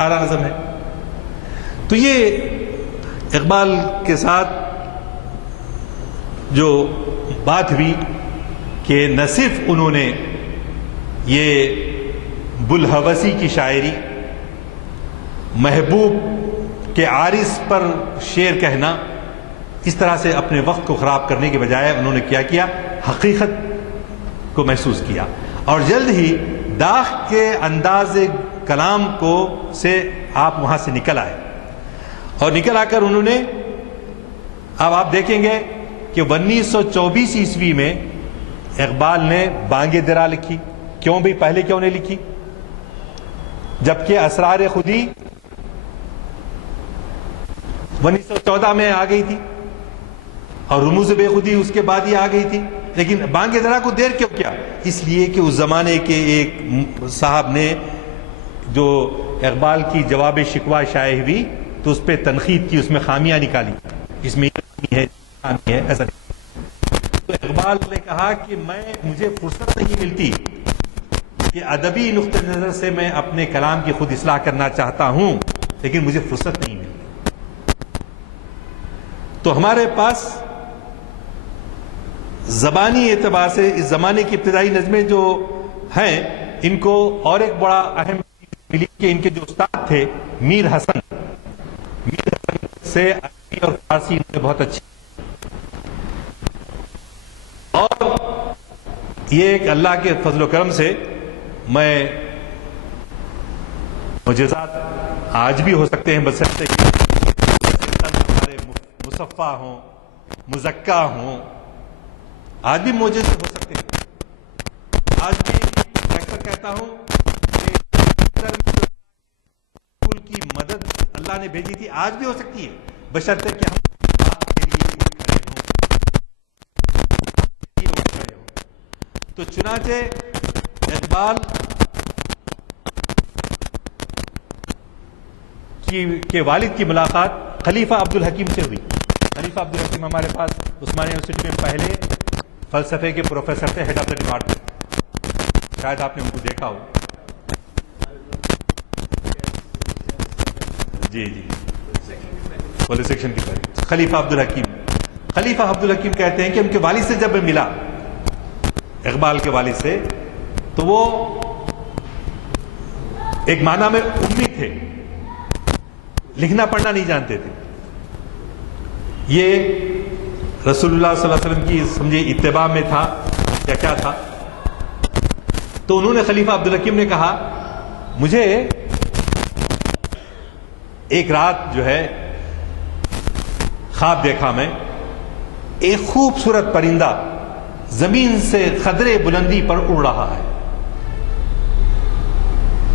اعلیٰ نظم ہے۔ تو یہ اقبال کے ساتھ جو بات ہوئی کہ نہ صرف انہوں نے یہ بلحوثی کی شاعری، محبوب کے عارض پر شعر کہنا، اس طرح سے اپنے وقت کو خراب کرنے کے بجائے انہوں نے کیا کیا، حقیقت کو محسوس کیا، اور جلد ہی داغ کے انداز کلام کو سے آپ وہاں سے نکل آئے، اور نکل آ کر انہوں نے، اب آپ دیکھیں گے کہ 1924 عیسوی میں اقبال نے بانگ درا لکھی۔ کیوں بھی پہلے کیوں نہیں لکھی؟ جبکہ اسرار خودی 1914 میں آ گئی تھی اور رموز بے خودی اس کے بعد ہی آ گئی تھی، لیکن بانگ درا کو دیر کیوں کیا؟ اس لیے کہ اس زمانے کے ایک صاحب نے جو اقبال کی جواب شکوہ شائع ہوئی تو اس پہ تنقید کی، اس میں خامیاں نکالی، اس میں ہے خامی ہے، ایسا نہیں۔ تو اقبال نے کہا کہ مجھے فرصت نہیں ملتی کہ ادبی نقطہ نظر سے میں اپنے کلام کی خود اصلاح کرنا چاہتا ہوں، لیکن مجھے فرصت نہیں ملتی۔ تو ہمارے پاس زبانی اعتبار سے اس زمانے کی ابتدائی نظمیں جو ہیں، ان کو اور ایک بڑا اہم ملی کہ ان کے جو استاد تھے میر حسن سے عربی اور فارسی ان میں بہت اچھی، اور یہ ایک اللہ کے فضل و کرم سے میں معجزات آج بھی ہو سکتے ہیں، بشرطے کہ ہمارے مصفہ ہوں، مزکا ہوں، آج بھی معجزے ہو سکتے ہیں۔ آج بھی اکثر کہتا ہوں کہ کی مدد اللہ نے بھیجی تھی، آج بھی ہو سکتی ہے، بشرطے کہ ہم آپ کے لیے اٹھ کھڑے ہوں۔ تو چنانچہ اقبال کے والد کی ملاقات خلیفہ عبدالحکیم سے ہوئی۔ خلیفہ عبدالحکیم ہمارے پاس عثمانیہ یونیورسٹی میں پہلے فلسفے کے پروفیسر تھے، ہیڈ آف دا ڈپارٹمنٹ، شاید آپ نے ان کو دیکھا ہو۔ جی پولیس سیکشن کی طرف خلیفہ عبدالحکیم کہتے ہیں کہ ان کے والد سے جب میں ملا، اقبال کے والد سے، تو وہ ایک معنی میں امی تھے، لکھنا پڑھنا نہیں جانتے تھے۔ یہ رسول اللہ صلی اللہ علیہ وسلم کی سمجھے اتباع میں تھا یا کیا تھا؟ تو انہوں نے خلیفہ عبدالحکیم نے کہا، مجھے ایک رات جو ہے خواب دیکھا میں، ایک خوبصورت پرندہ زمین سے قدرے بلندی پر اڑ رہا ہے،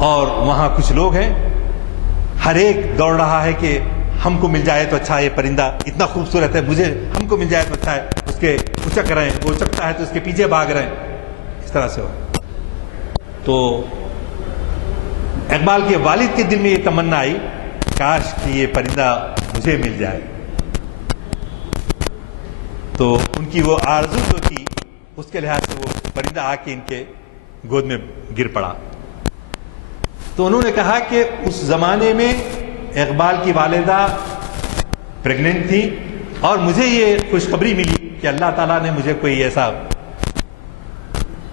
اور وہاں کچھ لوگ ہیں، ہر ایک دوڑ رہا ہے کہ ہم کو مل جائے تو اچھا، یہ پرندہ اتنا خوبصورت ہے، ہم کو مل جائے تو اچھا ہے، اس کے اچک رہے ہیں، وہ اچکتا ہے تو اس کے پیچھے بھاگ رہے ہیں، اس طرح سے ہو۔ تو اقبال کے والد کے دل میں یہ تمنا آئی، کاش کہ یہ پرندہ مجھے مل جائے۔ تو ان کی وہ آرزو جو تھی، اس کے لحاظ سے وہ پرندہ آ کے ان کے گود میں گر پڑا۔ تو انہوں نے کہا کہ اس زمانے میں اقبال کی والدہ پریگننٹ تھی، اور مجھے یہ خوشخبری ملی کہ اللہ تعالیٰ نے مجھے کوئی ایسا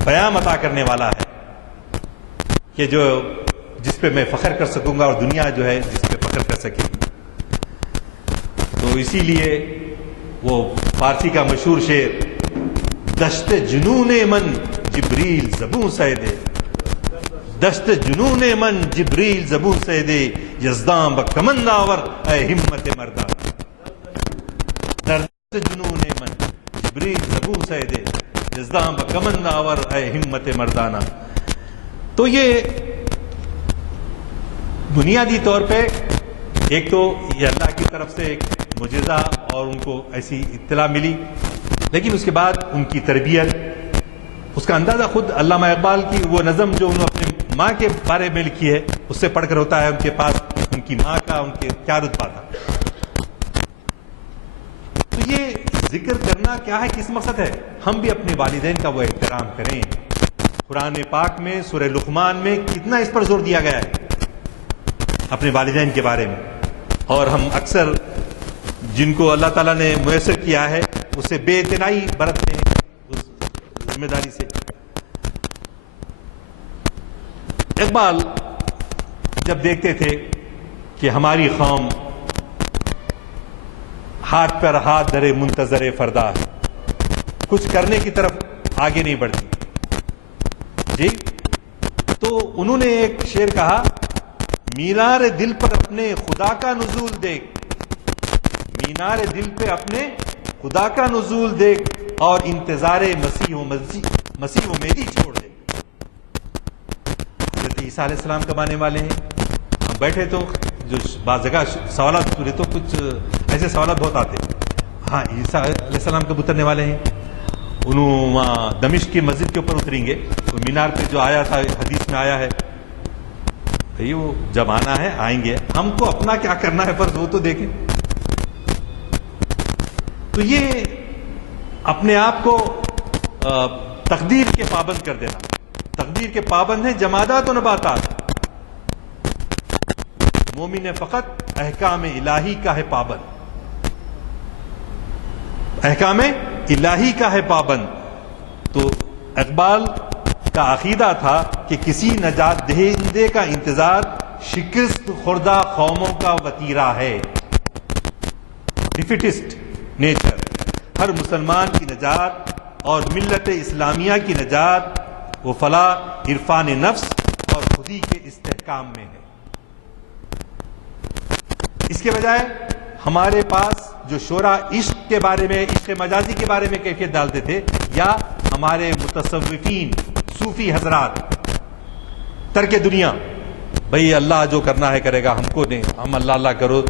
پیام عطا کرنے والا ہے کہ جس پہ میں فخر کر سکوں گا، اور دنیا جو ہے جس پہ فخر کر سکے گی۔ تو اسی لیے وہ فارسی کا مشہور شعر، دشت جنون من جبریل زبوں سے دے، دشت جنون من جبریل زبوں سے دے، یزداں بکمند آور اے ہمت مردہ، دشت جنون من جبریل زبوں سے دے، یزداں بکمند آور اے ہمت مردانہ۔ تو یہ بنیادی طور پہ ایک تو یہ اللہ کی طرف سے ایک معجزہ اور ان کو ایسی اطلاع ملی، لیکن اس کے بعد ان کی تربیت، اس کا اندازہ خود علامہ اقبال کی وہ نظم جو انہوں نے اپنی ماں کے بارے میں لکھی ہے اس سے پڑھ کر ہوتا ہے ان کے پاس ان کی ماں کا ان کے کیا رتبہ تھا۔ تو یہ ذکر کرنا کیا ہے، کس مقصد ہے؟ ہم بھی اپنے والدین کا وہ احترام کریں۔ قرآن پاک میں سورہ لقمان میں کتنا اس پر زور دیا گیا ہے اپنے والدین کے بارے میں، اور ہم اکثر جن کو اللہ تعالیٰ نے میسر کیا ہے اس سے بے اعتنائی برتتے ہیں اس ذمہ داری سے۔ اقبال جب دیکھتے تھے کہ ہماری قوم ہاتھ پر ہاتھ دھرے منتظر فردا ہے، کچھ کرنے کی طرف آگے نہیں بڑھتی جی، تو انہوں نے ایک شعر کہا، مینار دل پر اپنے خدا کا نزول دیکھ، مینار دل پہ اپنے خدا کا نزول دیکھ، اور انتظار مسیح و میری چھوڑ دے۔ حضرت عیسیٰ علیہ السلام کب آنے والے ہیں؟ ہم بیٹھے تو جو بعض جگہ سوالات سنے تو کچھ ایسے سوالات بہت آتے ہیں، ہاں عیسیٰ علیہ السلام کب اترنے والے ہیں؟ انہوں وہاں دمشق کی مسجد کے اوپر اتریں گے، وہ مینار پہ جو آیا تھا حدیث میں آیا ہے، بھئی وہ جب آنا ہے آئیں گے، ہم کو اپنا کیا کرنا ہے فرض وہ تو دیکھیں۔ تو یہ اپنے آپ کو تقدیر کے پابند کر دینا، تقدیر کے پابند ہیں جمادات و نباتات، مومن فقط احکام الہی کا ہے پابند، احکام الہی کا ہے پابند۔ تو اقبال کا عقیدہ تھا کہ کسی نجات دہندے کا انتظار شکست خوردہ قوموں کا وتیرہ ہے، ڈیفیٹسٹ نیچر۔ ہر مسلمان کی نجات اور ملت اسلامیہ کی نجات وہ فلاح عرفان نفس اور خودی کے استحکام میں ہے۔ اس کے بجائے ہمارے پاس جو شعراء عشق کے بارے میں، عشق مجازی کے بارے میں کیفیت ڈالتے تھے، یا ہمارے متصوفین صوفی حضرات ترک دنیا، بھئی اللہ جو کرنا ہے کرے گا، ہم کو نہیں، ہم اللہ اللہ کرو،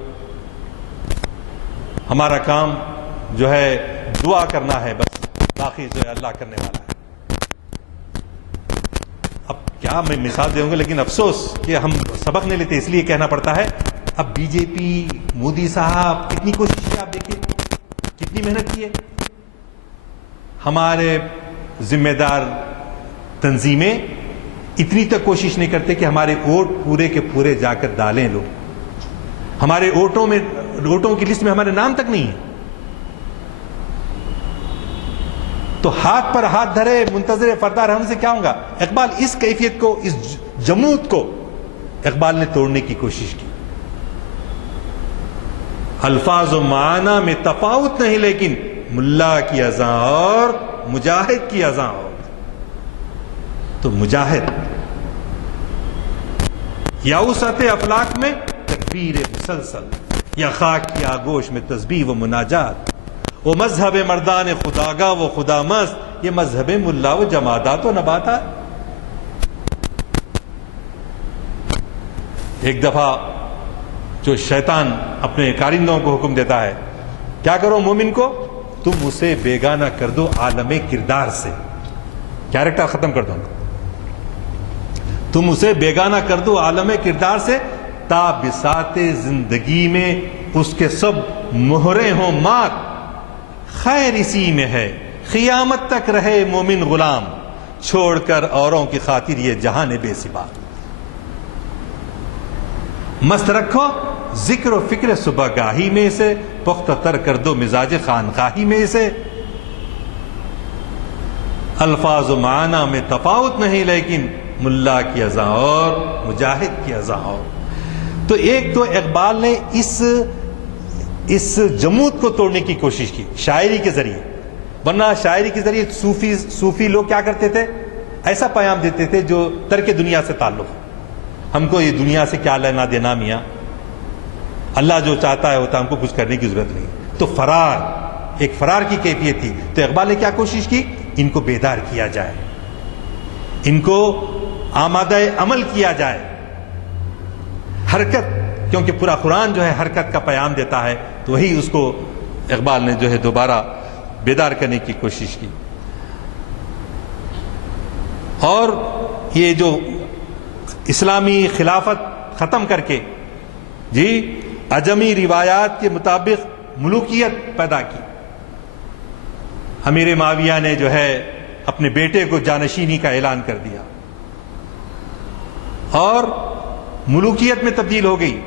ہمارا کام جو ہے دعا کرنا ہے بس، باقی جو ہے اللہ کرنے والا ہے۔ اب کیا میں مثال دوں گا، لیکن افسوس کہ ہم سبق نہیں لیتے، اس لیے کہنا پڑتا ہے۔ اب بی جے پی، مودی صاحب کتنی کوشش کی، آپ دیکھیے کتنی محنت کی ہے۔ ہمارے ذمہ دار تنظیمیں اتنی تک کوشش نہیں کرتے کہ ہمارے ووٹ پورے کے پورے جا کر ڈالیں لوگ، ہمارے ووٹوں کی لسٹ میں ہمارے نام تک نہیں ہے۔ تو ہاتھ پر ہاتھ دھرے منتظر فردا رہنے سے کیا ہوگا؟ اقبال اس کیفیت کو، اس جمود کو اقبال نے توڑنے کی کوشش کی۔ الفاظ و معنی میں تفاوت نہیں، لیکن ملا کی اذاں اور مجاہد کی اذاں اور۔ تو مجاہد یا وسعت افلاک میں تکبیر مسلسل، یا خاک کی آگوش میں تسبیح و مناجات، وہ مذہب مردان خداگاہ و خدا مست، یہ مذہب ملا و جمادات و نباتات۔ ایک دفعہ جو شیطان اپنے کارندوں کو حکم دیتا ہے، کیا کرو مومن کو، تم اسے بیگانہ کر دو عالم کردار سے، کیریکٹر ختم کر دو، تم اسے بیگانہ کر دو عالم کردار سے، تا بساط زندگی میں اس کے سب مہرے ہوں مات، خیر اسی میں ہے قیامت تک رہے مومن غلام، چھوڑ کر اوروں کی خاطر یہ جہان بے سبا۔ مست رکھو ذکر و فکر صبح گاہی میں سے، پختہ تر کر دو مزاج خانقاہی میں سے، الفاظ و معنی میں تفاوت نہیں، لیکن ملا کی اذاں اور مجاہد کی اذاں اور۔ تو ایک تو اقبال نے اس جمود کو توڑنے کی کوشش کی شاعری کے ذریعے، ورنہ شاعری کے ذریعے صوفی لوگ کیا کرتے تھے، ایسا پیام دیتے تھے جو ترک دنیا سے تعلق، ہم کو یہ دنیا سے کیا لینا دینا میاں، اللہ جو چاہتا ہے ہوتا، ہم کو کچھ کرنے کی ضرورت نہیں۔ تو ایک فرار کی کیفیت تھی۔ تو اقبال نے کیا کوشش کی، ان کو بیدار کیا جائے، ان کو آمادہ عمل کیا جائے، حرکت، کیونکہ پورا قرآن جو ہے حرکت کا پیام دیتا ہے، تو وہی اس کو اقبال نے جو ہے دوبارہ بیدار کرنے کی کوشش کی. اور یہ جو اسلامی خلافت ختم کر کے عجمی روایات کے مطابق ملوکیت پیدا کی. امیر معاویہ نے جو ہے اپنے بیٹے کو جانشینی کا اعلان کر دیا اور ملوکیت میں تبدیل ہو گئی.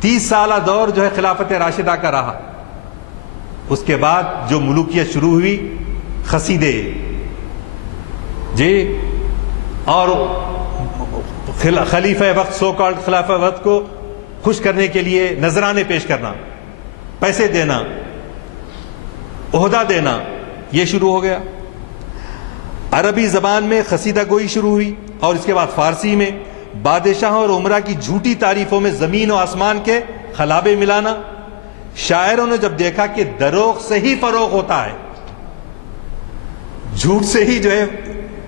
30 سالہ دور جو ہے خلافت راشدہ کا رہا. اس کے بعد جو ملوکیت شروع ہوئی قصیدے اور خلیفہ وقت سو کالڈ خلیفہ وقت کو خوش کرنے کے لیے نذرانے پیش کرنا، پیسے دینا، عہدہ دینا، یہ شروع ہو گیا. عربی زبان میں قصیدہ گوئی شروع ہوئی اور اس کے بعد فارسی میں بادشاہوں اور عمرہ کی جھوٹی تعریفوں میں زمین و آسمان کے خلابے ملانا. شاعروں نے جب دیکھا کہ دروغ سے ہی فروغ ہوتا ہے، جھوٹ سے ہی جو ہے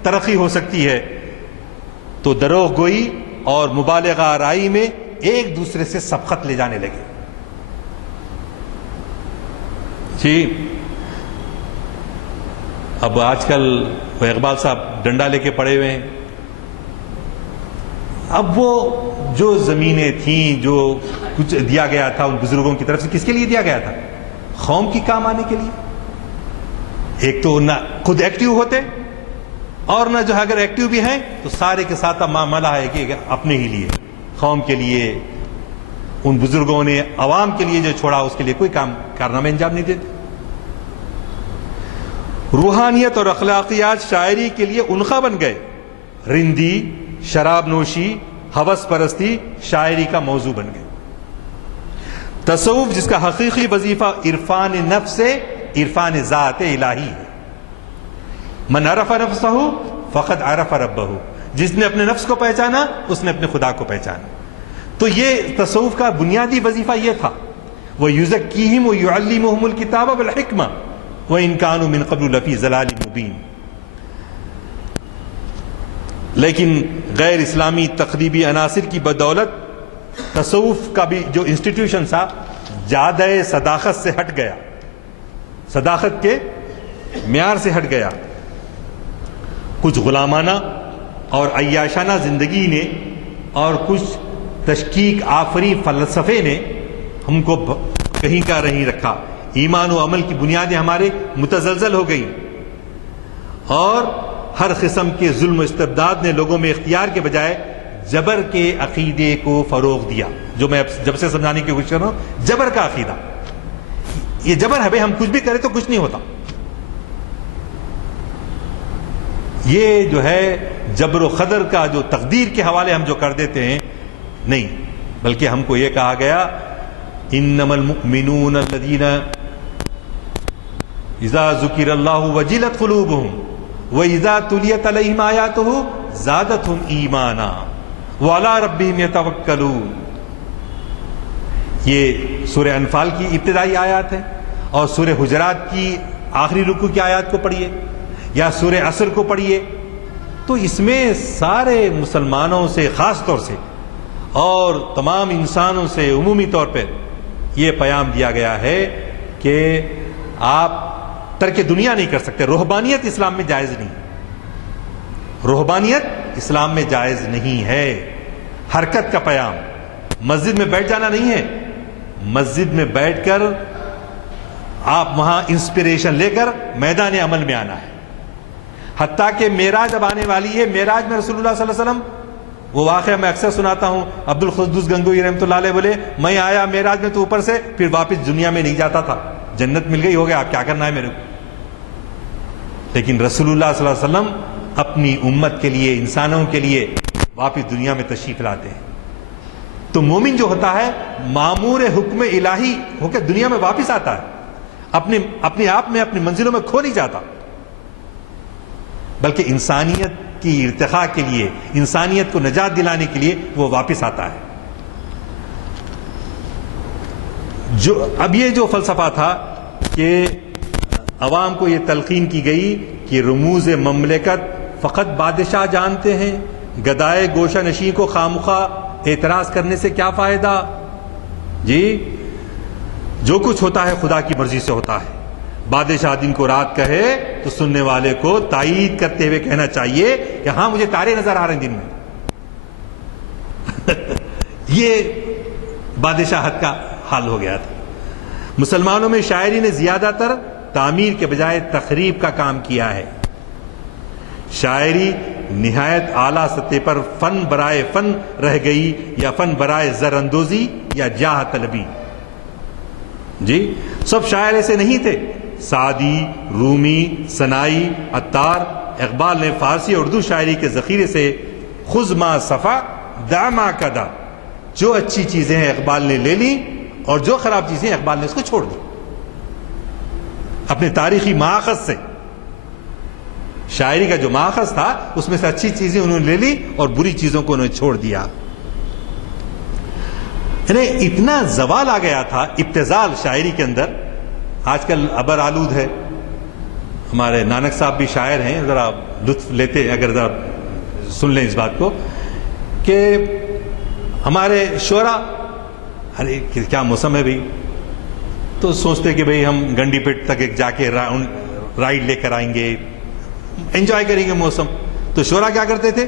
ترقی ہو سکتی ہے، تو دروغ گوئی اور مبالغہ آرائی میں ایک دوسرے سے سبقت لے جانے لگے. اب آج کل وہ اقبال صاحب ڈنڈا لے کے پڑے ہوئے ہیں. اب وہ جو زمینیں تھیں، جو کچھ دیا گیا تھا ان بزرگوں کی طرف سے، کس کے لیے دیا گیا تھا؟ قوم کی کام آنے کے لیے. ایک تو نہ خود ایکٹیو ہوتے اور نہ جو ہے اگر ایکٹیو بھی ہیں تو سارے کے ساتھ معاملہ ہے کہ اپنے ہی لیے، قوم کے لیے. ان بزرگوں نے عوام کے لیے جو چھوڑا اس کے لیے کوئی کام کارنامے انجام نہیں دیتے. روحانیت اور اخلاقیات شاعری کے لیے انخا بن گئے. رندی، شراب نوشی، ہوس پرستی شاعری کا موضوع بن گئے. تصوف جس کا حقیقی وظیفہ عرفان نفس سے عرفان ذات الہی ہے. من عرف نفسہ فقد عرف ربہ، جس نے اپنے نفس کو پہچانا اس نے اپنے خدا کو پہچانا. تو یہ تصوف کا بنیادی وظیفہ یہ تھا. وَيُزَكِّيهِمْ وَيُعَلِّمُهُمُ الْكِتَابَ وَالْحِكْمَةَ وَإِنْ كَانُوا مِنْ قَبْلُ لَفِي ضَلَالٍ مُبِينٍ. لیکن غیر اسلامی تقریبی عناصر کی بدولت تصوف کا بھی جو انسٹیٹیوشن تھا زیادہ صداقت سے ہٹ گیا، صداقت کے معیار سے ہٹ گیا. کچھ غلامانہ اور عیاشانہ زندگی نے اور کچھ تشکیک آفری فلسفے نے ہم کو کہیں کا نہیں رکھا. ایمان و عمل کی بنیادیں ہمارے متزلزل ہو گئی اور ہر قسم کے ظلم و استبداد نے لوگوں میں اختیار کے بجائے جبر کے عقیدے کو فروغ دیا. جو میں جب سے سمجھانے کی کوشش کر رہا ہوں، جبر کا عقیدہ، یہ جبر ہے بھائی ہم کچھ بھی کریں تو کچھ نہیں ہوتا. یہ جو ہے جبر و قدر کا جو تقدیر کے حوالے ہم جو کر دیتے ہیں، نہیں، بلکہ ہم کو یہ کہا گیا انما المؤمنون الذین اذا ذکر اللہ وجلت قلوبہم وَإِذَا تُلِيَتْ عَلَيْهِمْ آيَاتُهُ زَادَتْهُمْ إِيمَانًا وَعَلَىٰ رَبِّهِمْ يَتَوَكَّلُونَ. یہ سورہ انفال کی ابتدائی آیات ہے اور سورہ حجرات کی آخری رکوع کی آیات کو پڑھیے یا سورہ عصر کو پڑھیے تو اس میں سارے مسلمانوں سے خاص طور سے اور تمام انسانوں سے عمومی طور پر یہ پیغام دیا گیا ہے کہ آپ ترک دنیا نہیں کر سکتے. روحانیت اسلام میں جائز نہیں، روحانیت اسلام میں جائز نہیں ہے. حرکت کا پیام مسجد میں بیٹھ جانا نہیں ہے، مسجد میں بیٹھ کر آپ وہاں انسپریشن لے کر میدان عمل میں آنا ہے. حتیٰ کہ معراج اب آنے والی ہے، معراج میں رسول اللہ صلی اللہ علیہ وسلم، وہ واقعہ میں اکثر سناتا ہوں، عبد القدوس گنگوئی رحمۃ اللہ علیہ بولے میں آیا معراج میں تو اوپر سے پھر واپس دنیا میں نہیں جاتا تھا، جنت مل گئی، ہو گیا، آپ کیا کرنا ہے میرے کو. لیکن رسول اللہ صلی اللہ علیہ وسلم اپنی امت کے لیے، انسانوں کے لیے واپس دنیا میں تشریف لاتے ہیں. تو مومن جو ہوتا ہے مامور حکم الہی ہو کے دنیا میں واپس آتا ہے، اپنے آپ میں اپنی منزلوں میں کھو نہیں جاتا، بلکہ انسانیت کی ارتقاء کے لیے، انسانیت کو نجات دلانے کے لیے وہ واپس آتا ہے. اب یہ جو فلسفہ تھا کہ عوام کو یہ تلقین کی گئی کہ رموز مملکت فقط بادشاہ جانتے ہیں، گدائے گوشہ نشین کو خامخواہ اعتراض کرنے سے کیا فائدہ. جی جو کچھ ہوتا ہے خدا کی مرضی سے ہوتا ہے. بادشاہ دن کو رات کہے تو سننے والے کو تائید کرتے ہوئے کہنا چاہیے کہ ہاں مجھے تارے نظر آ رہے ہیں دن میں. یہ بادشاہت کا حال ہو گیا تھا. مسلمانوں میں شاعری نے زیادہ تر تعمیر کے بجائے تخریب کا کام کیا ہے. شاعری نہایت اعلیٰ سطح پر فن برائے فن رہ گئی یا فن برائے زر اندوزی یا جاہ طلبی. جی سب شاعر ایسے نہیں تھے. سعدی، رومی، سنائی، عطار، اقبال نے فارسی اور اردو شاعری کے ذخیرے سے خذ ما صفا دع ما کدا، جو اچھی چیزیں ہیں اقبال نے لے لی اور جو خراب چیزیں اقبال نے اس کو چھوڑ دی. اپنے تاریخی ماخذ سے، شاعری کا جو ماخذ تھا اس میں سے اچھی چیزیں انہوں نے لے لی اور بری چیزوں کو انہوں نے چھوڑ دیا. یعنی اتنا زوال آ گیا تھا ابتذال شاعری کے اندر. آج کل ابر آلود ہے. ہمارے نانک صاحب بھی شاعر ہیں، ذرا لطف لیتے ہیں اگر ذرا سن لیں اس بات کو کہ ہمارے شعرا ارے کیا موسم ہے بھائی، تو سوچتے کہ بھائی ہم گنڈی پیٹ تک ایک جا کے رائڈ لے کر آئیں گے، انجوائے کریں گے موسم. تو شعرا کیا کرتے تھے؟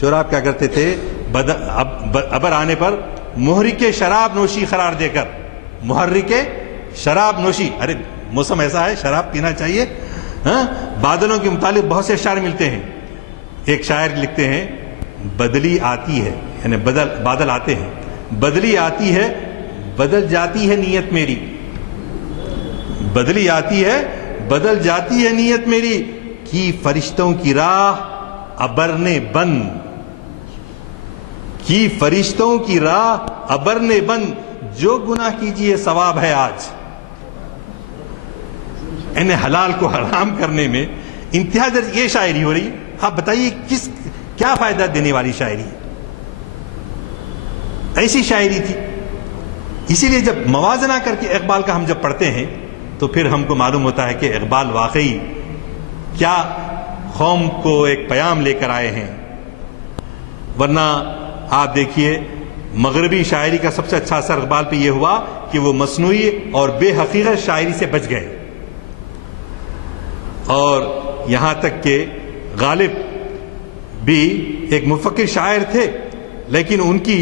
شعرا کیا کرتے تھے؟ ابر آنے پر محرک شراب نوشی قرار دے کر، محرک شراب نوشی، ارے موسم ایسا ہے شراب پینا چاہیے. ہاں بادلوں کے متعلق بہت سے اشعار ملتے ہیں. ایک شاعر لکھتے ہیں بدلی آتی ہے، یعنی بادل آتے ہیں، بدلی آتی ہے بدل جاتی ہے نیت میری، بدلی آتی ہے بدل جاتی ہے نیت میری، کی فرشتوں کی راہ ابر نے بند، کی فرشتوں کی راہ ابر نے بند، جو گناہ کیجئے ثواب ہے آج. انہیں حلال کو حرام کرنے میں انتہا یہ شاعری ہو رہی ہے. آپ بتائیے کیا فائدہ دینے والی شاعری؟ ایسی شاعری تھی. اسی لیے جب موازنہ کر کے اقبال کا ہم جب پڑھتے ہیں تو پھر ہم کو معلوم ہوتا ہے کہ اقبال واقعی کیا قوم کو ایک پیام لے کر آئے ہیں. ورنہ آپ دیکھیے مغربی شاعری کا سب سے اچھا اثر اقبال پہ یہ ہوا کہ وہ مصنوعی اور بے حقیقت شاعری سے بچ گئے. اور یہاں تک کہ غالب بھی ایک مفکر شاعر تھے، لیکن ان کی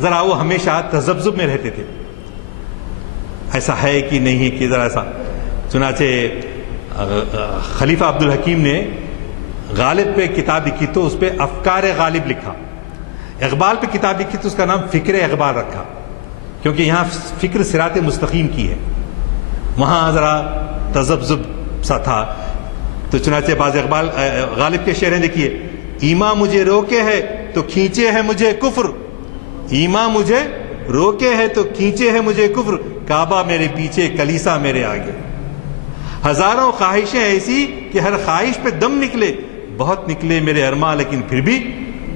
ذرا وہ ہمیشہ تذبذب میں رہتے تھے. ایسا ہے کہ نہیں ہے کہ ذرا ایسا. چنانچہ خلیفہ عبدالحکیم نے غالب پہ کتاب لکھی تو اس پہ افکار غالب لکھا. اقبال پہ کتاب لکھی تو اس کا نام فکر اقبال رکھا، کیونکہ یہاں فکر صراط مستقیم کی ہے، وہاں ذرا تذبذب سا تھا. تو چنانچہ بعض اقبال غالب کے شعر ہیں، دیکھیے ایمان مجھے روکے ہے تو کھینچے ہے مجھے کفر، ایمان مجھے روکے ہے تو کھینچے ہے مجھے کفر، کعبہ میرے پیچھے کلیسا میرے آگے، ہزاروں خواہشیں ایسی کہ ہر خواہش پہ دم نکلے، بہت نکلے میرے ارماں لیکن پھر بھی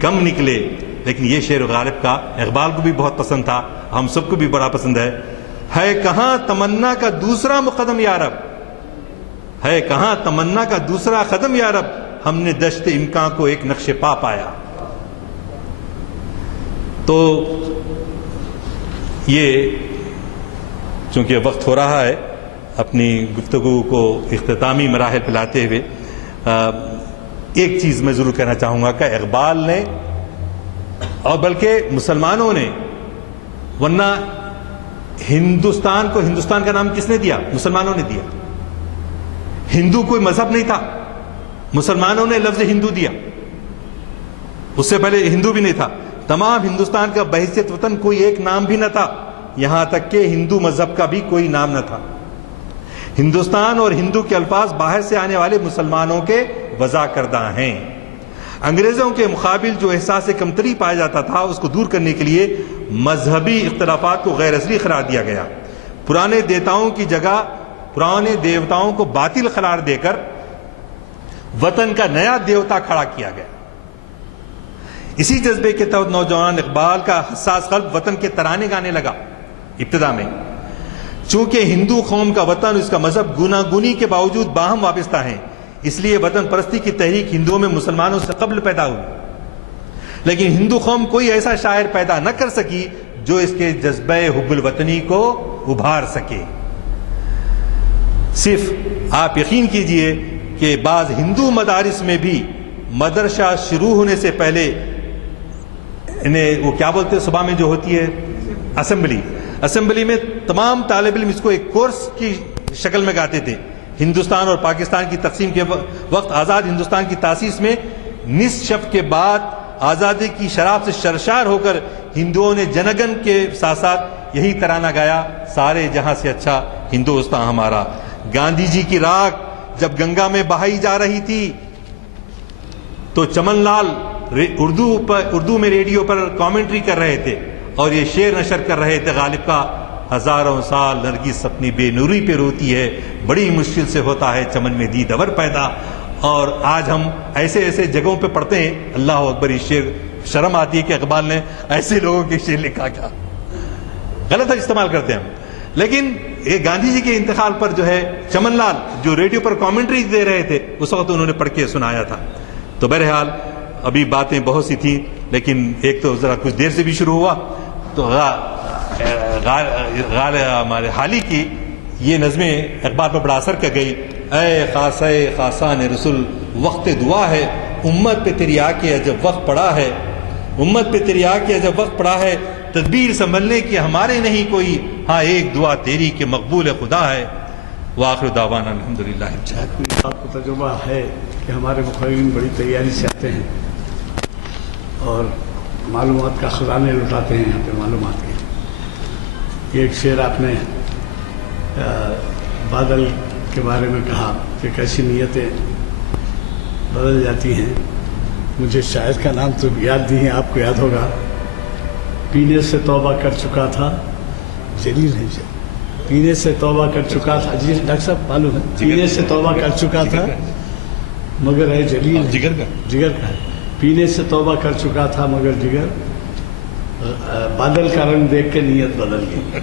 کم نکلے. لیکن یہ شعر غالب کا اقبال کو بھی بہت پسند تھا، ہم سب کو بھی بڑا پسند ہے کہاں تمنا کا دوسرا مقدم یا رب، ہے کہاں تمنا کا دوسرا قدم یا رب، ہم نے دشت امکان کو ایک نقش پا پایا. تو یہ چونکہ وقت ہو رہا ہے، اپنی گفتگو کو اختتامی مراحل پہ لاتے ہوئے ایک چیز میں ضرور کہنا چاہوں گا کہ اقبال نے اور بلکہ مسلمانوں نے، ورنہ ہندوستان کو ہندوستان کا نام کس نے دیا؟ مسلمانوں نے دیا. ہندو کوئی مذہب نہیں تھا، مسلمانوں نے لفظ ہندو دیا. اس سے پہلے ہندو بھی نہیں تھا. تمام ہندوستان کا بحیثیت وطن کوئی ایک نام بھی نہ تھا، یہاں تک کہ ہندو مذہب کا بھی کوئی نام نہ تھا. ہندوستان اور ہندو کے الفاظ باہر سے آنے والے مسلمانوں کے وضع کردہ ہیں. انگریزوں کے مقابل جو احساس کمتری پایا جاتا تھا اس کو دور کرنے کے لیے مذہبی اختلافات کو غیر اصلی قرار دیا گیا. پرانے دیوتاؤں کی جگہ پرانے دیوتاؤں کو باطل قرار دے کر وطن کا نیا دیوتا کھڑا کیا گیا. اسی جذبے کے تحت نوجوان اقبال کا حساس قلب وطن کے ترانے گانے لگا. ابتدا میں چونکہ ہندو قوم کا وطن اور اس کا مذہب گوناگونی کے باوجود باہم وابستہ ہیں، اس لیے وطن پرستی کی تحریک ہندوؤں میں مسلمانوں سے قبل پیدا ہوئی. لیکن ہندو قوم کوئی ایسا شاعر پیدا نہ کر سکی جو اس کے جذبہ حب الوطنی کو ابھار سکے۔ صرف آپ یقین کیجئے کہ بعض ہندو مدارس میں بھی مدرسہ شروع ہونے سے پہلے انہیں وہ کیا بولتے ہیں صبح میں جو ہوتی ہے اسمبلی میں تمام طالب علم اس کو ایک کورس کی شکل میں گاتے تھے۔ ہندوستان اور پاکستان کی تقسیم کے وقت آزاد ہندوستان کی تاسیس میں نصف شب کے بعد آزادی کی شراب سے سرشار ہو کر ہندوؤں نے جنگن کے ساتھ ساتھ یہی ترانہ گایا، سارے جہاں سے اچھا ہندوستان ہمارا۔ گاندھی جی کی راکھ جب گنگا میں بہائی جا رہی تھی تو چمن لال اردو میں ریڈیو پر کامنٹری کر رہے تھے اور یہ شعر نشر کر رہے تھے غالب کا، ہزاروں سال نرگس اپنی بے نوری پہ روتی ہے، بڑی مشکل سے ہوتا ہے چمن میں دید اور پیدا۔ اور آج ہم ایسے ایسے جگہوں پہ پڑھتے ہیں، اللہ اکبر، یہ شعر شرم آتی ہے کہ اقبال نے ایسے لوگوں کے شعر لکھا، کیا غلط استعمال کرتے ہیں ہم۔ لیکن یہ گاندھی جی کے انتقال پر جو ہے چمن لال جو ریڈیو پر کامنٹری دے رہے تھے اس وقت انہوں نے پڑھ کے سنایا تھا۔ تو بہرحال ابھی باتیں بہت سی تھیں، لیکن ایک تو ذرا کچھ دیر سے بھی شروع ہوا تو ہمارے حالی کی یہ نظمیں اقبال پر بڑا اثر کر گئی۔ اے خاصہ خاصان رسول وقت دعا ہے، امت پہ تیری آ کے عجب وقت پڑا ہے، امت پہ تیری آ کے عجب وقت پڑا ہے، تدبیر سنبھلنے کی ہمارے نہیں کوئی، ہاں ایک دعا تیری کہ مقبول خدا ہے۔ وآخر دعوانا الحمدللہ۔ آپ کو تجربہ ہے کہ ہمارے مقررین بڑی تیاری سے آتے ہیں اور معلومات کا خزانے لٹاتے ہیں یہاں پہ معلومات کے۔ ایک شعر آپ نے بادل کے بارے میں کہا کہ کیسی نیتیں بدل جاتی ہیں۔ مجھے شاعر کا نام تو یاد نہیں ہے، آپ کو یاد ہوگا۔ پینے سے توبہ کر چکا تھا، جلیل ہے جی، پینے سے توبہ کر چکا تھا، جی ڈاکٹر صاحب معلوم ہے، پینے سے توبہ کر چکا تھا مگر ہے جلیل، جگر کا ہے، پینے سے توبہ کر چکا تھا مگر جگر، بادل کا رنگ دیکھ کے نیت بدل گئی۔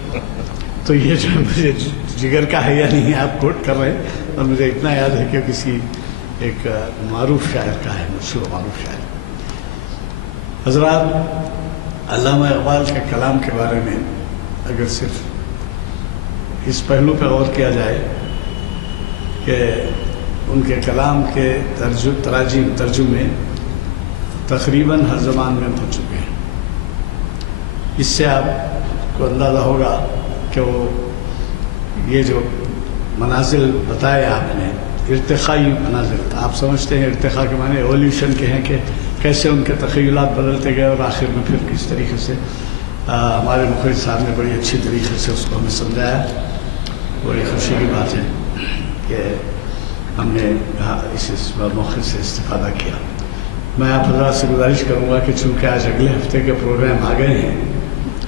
تو یہ جو مجھے جگر کا ہے یا نہیں آپ کوٹ کر رہے ہیں، اور مجھے اتنا یاد ہے کہ کسی ایک معروف شاعر کا ہے، مشہور معروف شاعر۔ حضرات، علامہ اقبال کے کلام کے بارے میں اگر صرف اس پہلو پہ غور کیا جائے کہ ان کے کلام کے ترجمے تقریباً ہر زبان میں ہو چکے ہیں، اس سے آپ کو اندازہ ہوگا کہ وہ یہ جو منازل بتائے آپ نے، ارتقائی منازل، آپ سمجھتے ہیں ارتقاء کے معنی ایولیوشن کے ہیں کہ کیسے ان کے تخیلات بدلتے گئے اور آخر میں پھر کس طریقے سے ہمارے مخرج صاحب نے بڑی اچھی طریقے سے اس کو ہمیں سمجھایا۔ بڑی خوشی کی بات ہے کہ ہم نے اس موقع سے استفادہ کیا۔ میں آپ حضرات سے گزارش کروں گا کہ چونکہ آج اگلے ہفتے کے پروگرام آ گئے ہیں،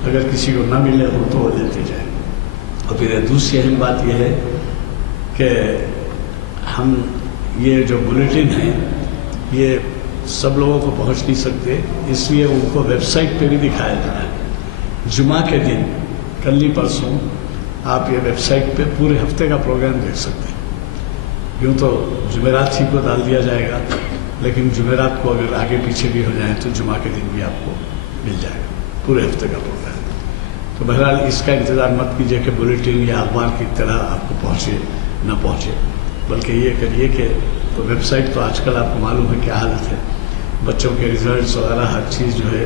اگر کسی کو نہ ملے ہو تو وہ لیتے جائیں۔ اور پھر دوسری اہم بات یہ ہے کہ ہم یہ جو بلیٹن ہیں یہ سب لوگوں کو پہنچ نہیں سکتے، اس لیے ان کو ویب سائٹ پہ بھی دکھایا جا رہا ہے۔ جمعہ کے دن، کل ہی پرسوں، آپ یہ ویب سائٹ پہ پورے ہفتے کا پروگرام دیکھ سکتے ہیں۔ یوں تو جمعرات ہی کو ڈال دیا جائے گا، لیکن جمعرات کو اگر آگے پیچھے بھی ہو جائیں تو جمعہ کے دن بھی آپ کو مل جائے گا پورے ہفتے کا پروگرام۔ تو بہرحال اس کا انتظار مت کیجیے کہ بلیٹن یا اخبار کی اطلاع آپ کو پہنچے نہ پہنچے، بلکہ یہ کریے کہ ویب سائٹ تو آج کل آپ کو معلوم ہے کیا حالت ہے، بچوں کے ریزلٹس وغیرہ ہر چیز جو ہے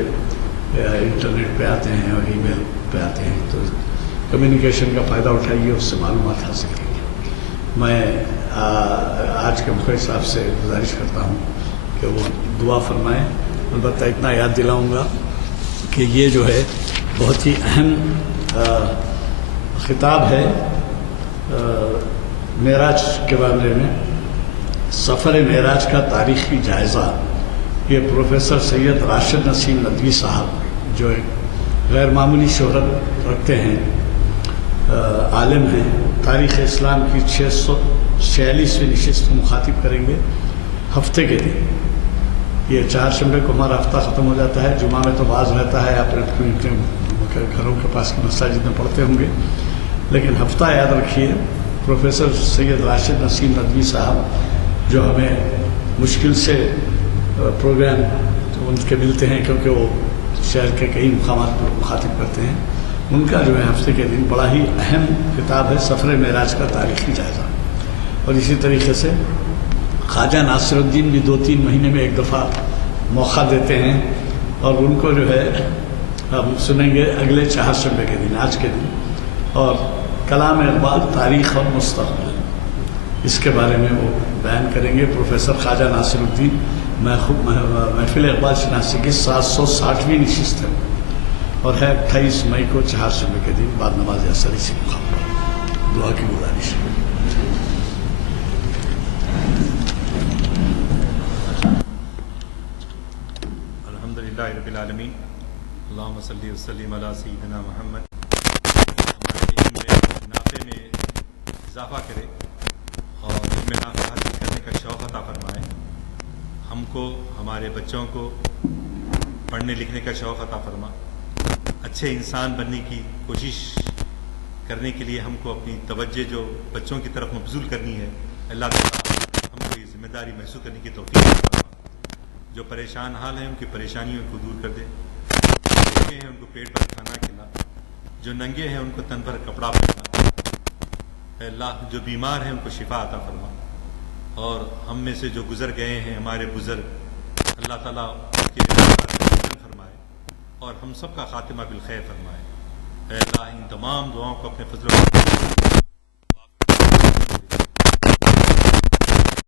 انٹرنیٹ پہ آتے ہیں اور ای میل پہ آتے ہیں، تو کمیونیکیشن کا فائدہ اٹھائیے، اس سے معلومات حاصل کیجیے۔ میں آج کے مخرج صاحب سے گزارش کرتا ہوں کہ وہ دعا فرمائیں۔ البتہ اتنا یاد دلاؤں گا کہ یہ جو ہے بہت ہی اہم خطاب ہے معراج کے بارے میں، سفر معراج کا تاریخی جائزہ۔ یہ پروفیسر سید راشد نسیم ندوی صاحب جو ایک غیر معمولی شہرت رکھتے ہیں، عالم ہیں، تاریخ اسلام کی 646ویں نشست کو مخاطب کریں گے ہفتے کے دن۔ یہ چہارشنبے کو ہمارا ہفتہ ختم ہو جاتا ہے، جمعہ میں تو بعض رہتا ہے، آپ اپنے گھروں کے پاس کی مساجد میں پڑھتے ہوں گے، لیکن ہفتہ یاد رکھیے پروفیسر سید راشد نسیم ندوی صاحب جو ہمیں مشکل سے پروگرام ان کے ملتے ہیں کیونکہ وہ شہر کے کئی مقامات پر مخاطب کرتے ہیں. ان کا جو ہے ہفتے کے دن بڑا ہی اہم کتاب ہے سفر معراج کا تاریخی جائزہ. اور اسی طریقے سے خواجہ ناصر الدین بھی 2-3 مہینے میں ایک دفعہ موقع دیتے ہیں اور ان کو جو ہے ہم سنیں گے اگلے چہارشنبے کے دن، آج کے دن. اور کلام اقبال تاریخ اور مستقبل، اس کے بارے میں وہ بیان کریں گے. پروفیسر خواجہ ناصر الدین محفل اقبال شناسی کی 760ویں نشست ہے اور ہے 28 مئی کو چہارشنبے کے دن بعد نماز عصر اسی مقام پر. دعا کی گزارش ہے. الحمدللہ رب العالمین، اللہم صلی وسلم علی سیدنا محمد. ہمارے علم میں نافع میں اضافہ کرے اور علم نافع حاصل کرنے کا شوق عطا فرمائے. ہم کو، ہمارے بچوں کو پڑھنے لکھنے کا شوق عطا فرما. اچھے انسان بننے کی کوشش کرنے کے لیے ہم کو اپنی توجہ جو بچوں کی طرف مبذول کرنی ہے، اللہ تعالیٰ ہم کو یہ ذمہ داری محسوس کرنے کی توفیق عطا فرما. جو پریشان حال ہیں ان کی پریشانیوں کو دور کر دے. جو بھوکے ہیں ان کو پیٹ پر کھانا کھلا، جو ننگے ہیں ان کو تن پر کپڑا پہنا. اے اللہ جو بیمار ہیں ان کو شفا عطا فرما. اور ہم میں سے جو گزر گئے ہیں ہمارے بزرگ، اللہ تعالیٰ ان کے فرمائے اور ہم سب کا خاتمہ بالخیر فرمائے. اے اللہ ان تمام دعاؤں کو اپنے فضل و